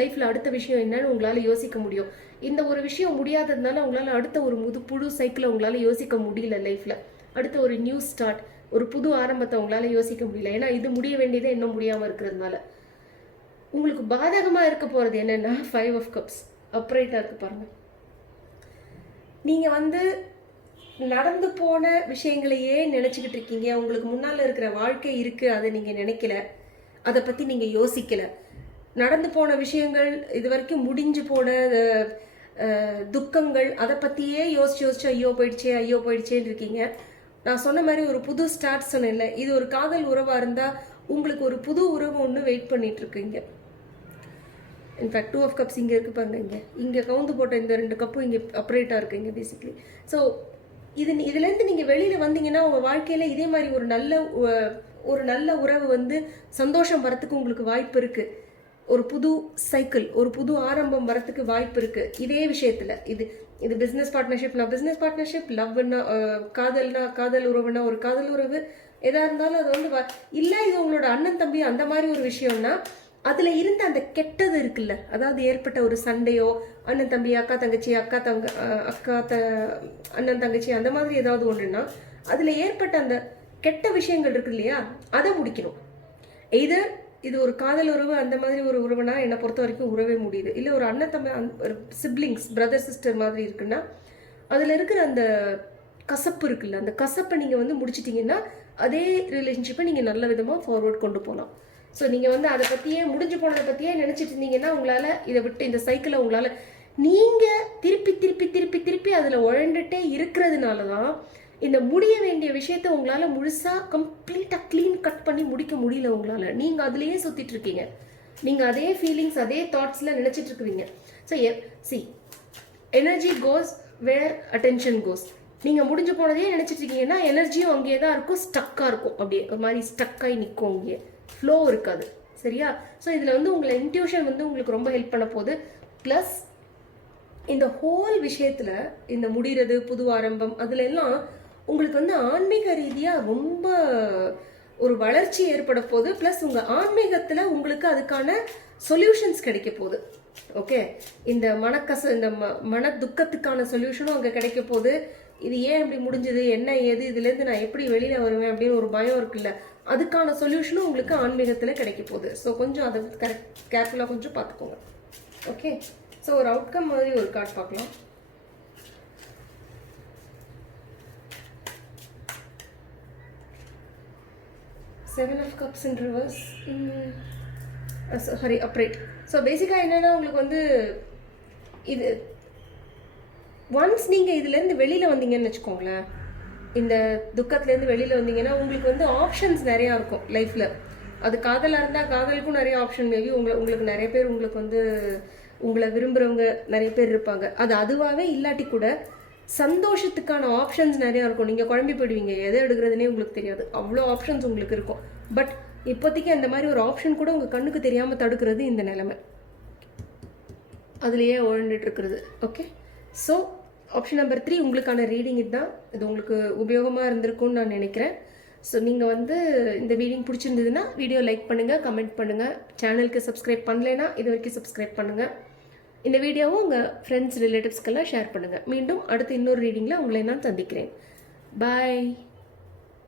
லைஃப்பில் அடுத்த விஷயம் என்னன்னு உங்களால் யோசிக்க முடியும். இந்த ஒரு விஷயம் முடியாததுனால உங்களால் அடுத்த ஒரு புது சைக்கிளை உங்களால் யோசிக்க முடியல லைஃப்பில். அடுத்த ஒரு நியூ ஸ்டார்ட், ஒரு புது ஆரம்பத்தை உங்களால் யோசிக்க முடியல. ஏன்னா இது முடிய வேண்டியதே இன்னும் முடியாமல் இருக்கிறதுனால. உங்களுக்கு பாதகமாக இருக்க போகிறது என்னென்னா 5 of Cups அப்ரைட்டாக இருக்கு பாருங்கள். நீங்கள் வந்து நடந்து போன விஷயங்களையே நினச்சிக்கிட்டு இருக்கீங்க. உங்களுக்கு முன்னால் இருக்கிற வாழ்க்கை இருக்குது, அதை நீங்கள் நினைக்கல, அதை பற்றி நீங்கள் யோசிக்கல. நடந்து போன விஷயங்கள், இது வரைக்கும் முடிஞ்சு போன துக்கங்கள், அதை பற்றியே யோசிச்சு ஐயோ போயிடுச்சேன்னு இருக்கீங்க. நான் சொன்ன மாதிரி ஒரு புது ஸ்டார்ட் சொன்னேன்ல, இது ஒரு காதல் உறவாக இருந்தால் உங்களுக்கு ஒரு புது உறவு ஒன்று வெயிட் பண்ணிட்டு இருக்கீங்க. இன்ஃபேக்ட் 2 of Cups இங்கே இருக்குது பாருங்க. இங்கே கவுந்து போட்ட இந்த 2 கப்பும் இங்கே அப்ரேட்டாக இருக்குங்க பேசிக்லி. ஸோ இதுலேருந்து நீங்கள் வெளியில் வந்தீங்கன்னா உங்கள் வாழ்க்கையில் இதே மாதிரி ஒரு நல்ல உறவு வந்து சந்தோஷம் வரத்துக்கு உங்களுக்கு வாய்ப்பு இருக்குது. ஒரு புது சைக்கிள், ஒரு புது ஆரம்பம் வரத்துக்கு வாய்ப்பு இருக்குது. இதே விஷயத்தில் இது பிஸ்னஸ் பார்ட்னர்ஷிப், லவ்னா காதல் உறவுனா ஒரு காதல் உறவு, எதாக இருந்தாலும் அது வந்து இல்லை இது உங்களோட அண்ணன் தம்பி அந்த மாதிரி ஒரு விஷயம்னா அதில் இருந்த அந்த கெட்டது இருக்குல்ல, அதாவது ஏற்பட்ட ஒரு சண்டையோ, அண்ணன் தம்பி, அண்ணன் தங்கச்சி அந்த மாதிரி ஏதாவது ஒன்றுன்னா அதில் ஏற்பட்ட அந்த கெட்ட விஷயங்கள் இருக்கு இல்லையா, அதை முடிக்கணும். இது ஒரு காதல் உறவு அந்த மாதிரி ஒரு உறவுனா என்னை பொறுத்த வரைக்கும் உறவே முடியுது. இல்லை ஒரு அண்ணன் தம்பி, ஒரு சிப்ளிங்ஸ், பிரதர் சிஸ்டர் மாதிரி இருக்குன்னா அதில் இருக்கிற அந்த கசப்பு இருக்குல்ல, அந்த கசப்பை நீங்கள் வந்து முடிச்சிட்டிங்கன்னா அதே ரிலேஷன்ஷிப்பை நீங்கள் நல்ல விதமாக ஃபார்வர்ட் கொண்டு போகலாம். ஸோ நீங்கள் வந்து அதை பற்றியே முடிஞ்சு போனதை பற்றியே நினச்சிட்டு இருந்தீங்கன்னா உங்களால் இதை விட்டு இந்த சைக்கிளை உங்களால் நீங்கள் திருப்பி அதில் உழண்டுட்டே இருக்கிறதுனால தான் இந்த முடிய வேண்டிய விஷயத்த உங்களால் முழுசாக கம்ப்ளீட்டாக க்ளீன் கட் பண்ணி முடிக்க முடியல உங்களால். நீங்கள் அதுலேயே சுற்றிட்டு இருக்கீங்க. நீங்கள் அதே ஃபீலிங்ஸ், அதே தாட்ஸில் நினச்சிட்டு இருக்கிறீங்க. ஸோ எனர்ஜி கோஸ் வேர் அட்டென்ஷன் கோஸ். நீங்கள் முடிஞ்சு போனதே நினச்சிட்டு இருக்கீங்கன்னா எனர்ஜியும் அங்கேயே தான் இருக்கும், ஸ்டக்காக இருக்கும். அப்படியே ஒரு மாதிரி ஸ்டக்காகி நிற்கும், அங்கேயே ஃப்ளோ இருக்காது. சரியா? ஸோ இதில் வந்து உங்களை இன்ட்யூஷன் வந்து உங்களுக்கு ரொம்ப ஹெல்ப் பண்ண போகுது. ப்ளஸ் இந்த ஹோல் விஷயத்தில் இந்த முடிகிறது புது ஆரம்பம் அதில் எல்லாம் உங்களுக்கு வந்து ஆன்மீக ரீதியாக ரொம்ப ஒரு வளர்ச்சி ஏற்பட போகுது. ப்ளஸ் உங்கள் ஆன்மீகத்தில் உங்களுக்கு அதுக்கான சொல்யூஷன்ஸ் கிடைக்க போகுது. ஓகே, இந்த மன துக்கத்துக்கான சொல்யூஷனும் அங்கே கிடைக்க போகுது. இது ஏன் இப்படி முடிஞ்சது, என்ன ஏது, இதுலேருந்து நான் எப்படி வெளியில் வருவேன் அப்படின்னு ஒரு பயம் இருக்குல்ல, அதுக்கான சொல்யூஷனும் உங்களுக்கு ஆன்மீகத்தில் கிடைக்க போகுது. ஸோ கொஞ்சம் அதை கேர்ஃபுல்லாக கொஞ்சம் பார்த்துக்கோங்க. ஓகே, ஸோ ஒரு அவுட்கம் மாதிரி ஒரு கார்டு பார்க்கலாம். Seven of Cups in reverse. Sorry, upright. So பேசிக்காக என்னென்னா உங்களுக்கு வந்து இது ஒன்ஸ் நீங்கள் இதுலேருந்து வெளியில் வந்தீங்கன்னு வச்சுக்கோங்களேன், இந்த துக்கத்துலேருந்து வெளியில் வந்தீங்கன்னா உங்களுக்கு வந்து ஆப்ஷன்ஸ் நிறையா இருக்கும் லைஃப்பில். அது காதலாக இருந்தால் காதலுக்கும் நிறைய ஆப்ஷன், மேபி உங்களுக்கு நிறைய பேர் உங்களுக்கு வந்து உங்களை விரும்புகிறவங்க நிறைய பேர் இருப்பாங்க. அது அதுவாகவே இல்லாட்டி கூட சந்தோஷத்துக்கான ஆப்ஷன்ஸ் நிறையா இருக்கும். நீங்கள் குழம்பி போயிடுவீங்க, எதை எடுக்கிறதுனே உங்களுக்கு தெரியாது, அவ்வளோ ஆப்ஷன்ஸ் உங்களுக்கு இருக்கும். பட் இப்போதைக்கு அந்த மாதிரி ஒரு ஆப்ஷன் கூட உங்கள் கண்ணுக்கு தெரியாமல் தடுக்கிறது இந்த நிலைமை, அதுலேயே உழண்டுட்டு இருக்கிறது. ஓகே, ஸோ ஆப்ஷன் நம்பர் 3 உங்களுக்கான ரீடிங் இதுதான். இது உங்களுக்கு உபயோகமாக இருந்திருக்கும்னு நான் நினைக்கிறேன். ஸோ நீங்கள் வந்து இந்த ரீடிங் பிடிச்சிருந்ததுன்னா வீடியோ லைக் பண்ணுங்கள், கமெண்ட் பண்ணுங்கள். சேனலுக்கு சப்ஸ்கிரைப் பண்ணலைன்னா இது வரைக்கும் சப்ஸ்கிரைப் பண்ணுங்கள். இந்த வீடியோவும் உங்கள் ஃப்ரெண்ட்ஸ் ரிலேட்டிவ்ஸ்க்கெல்லாம் ஷேர் பண்ணுங்கள். மீண்டும் அடுத்து இன்னொரு ரீடிங்கில் உங்களை நான் சந்திக்கிறேன். பாய்.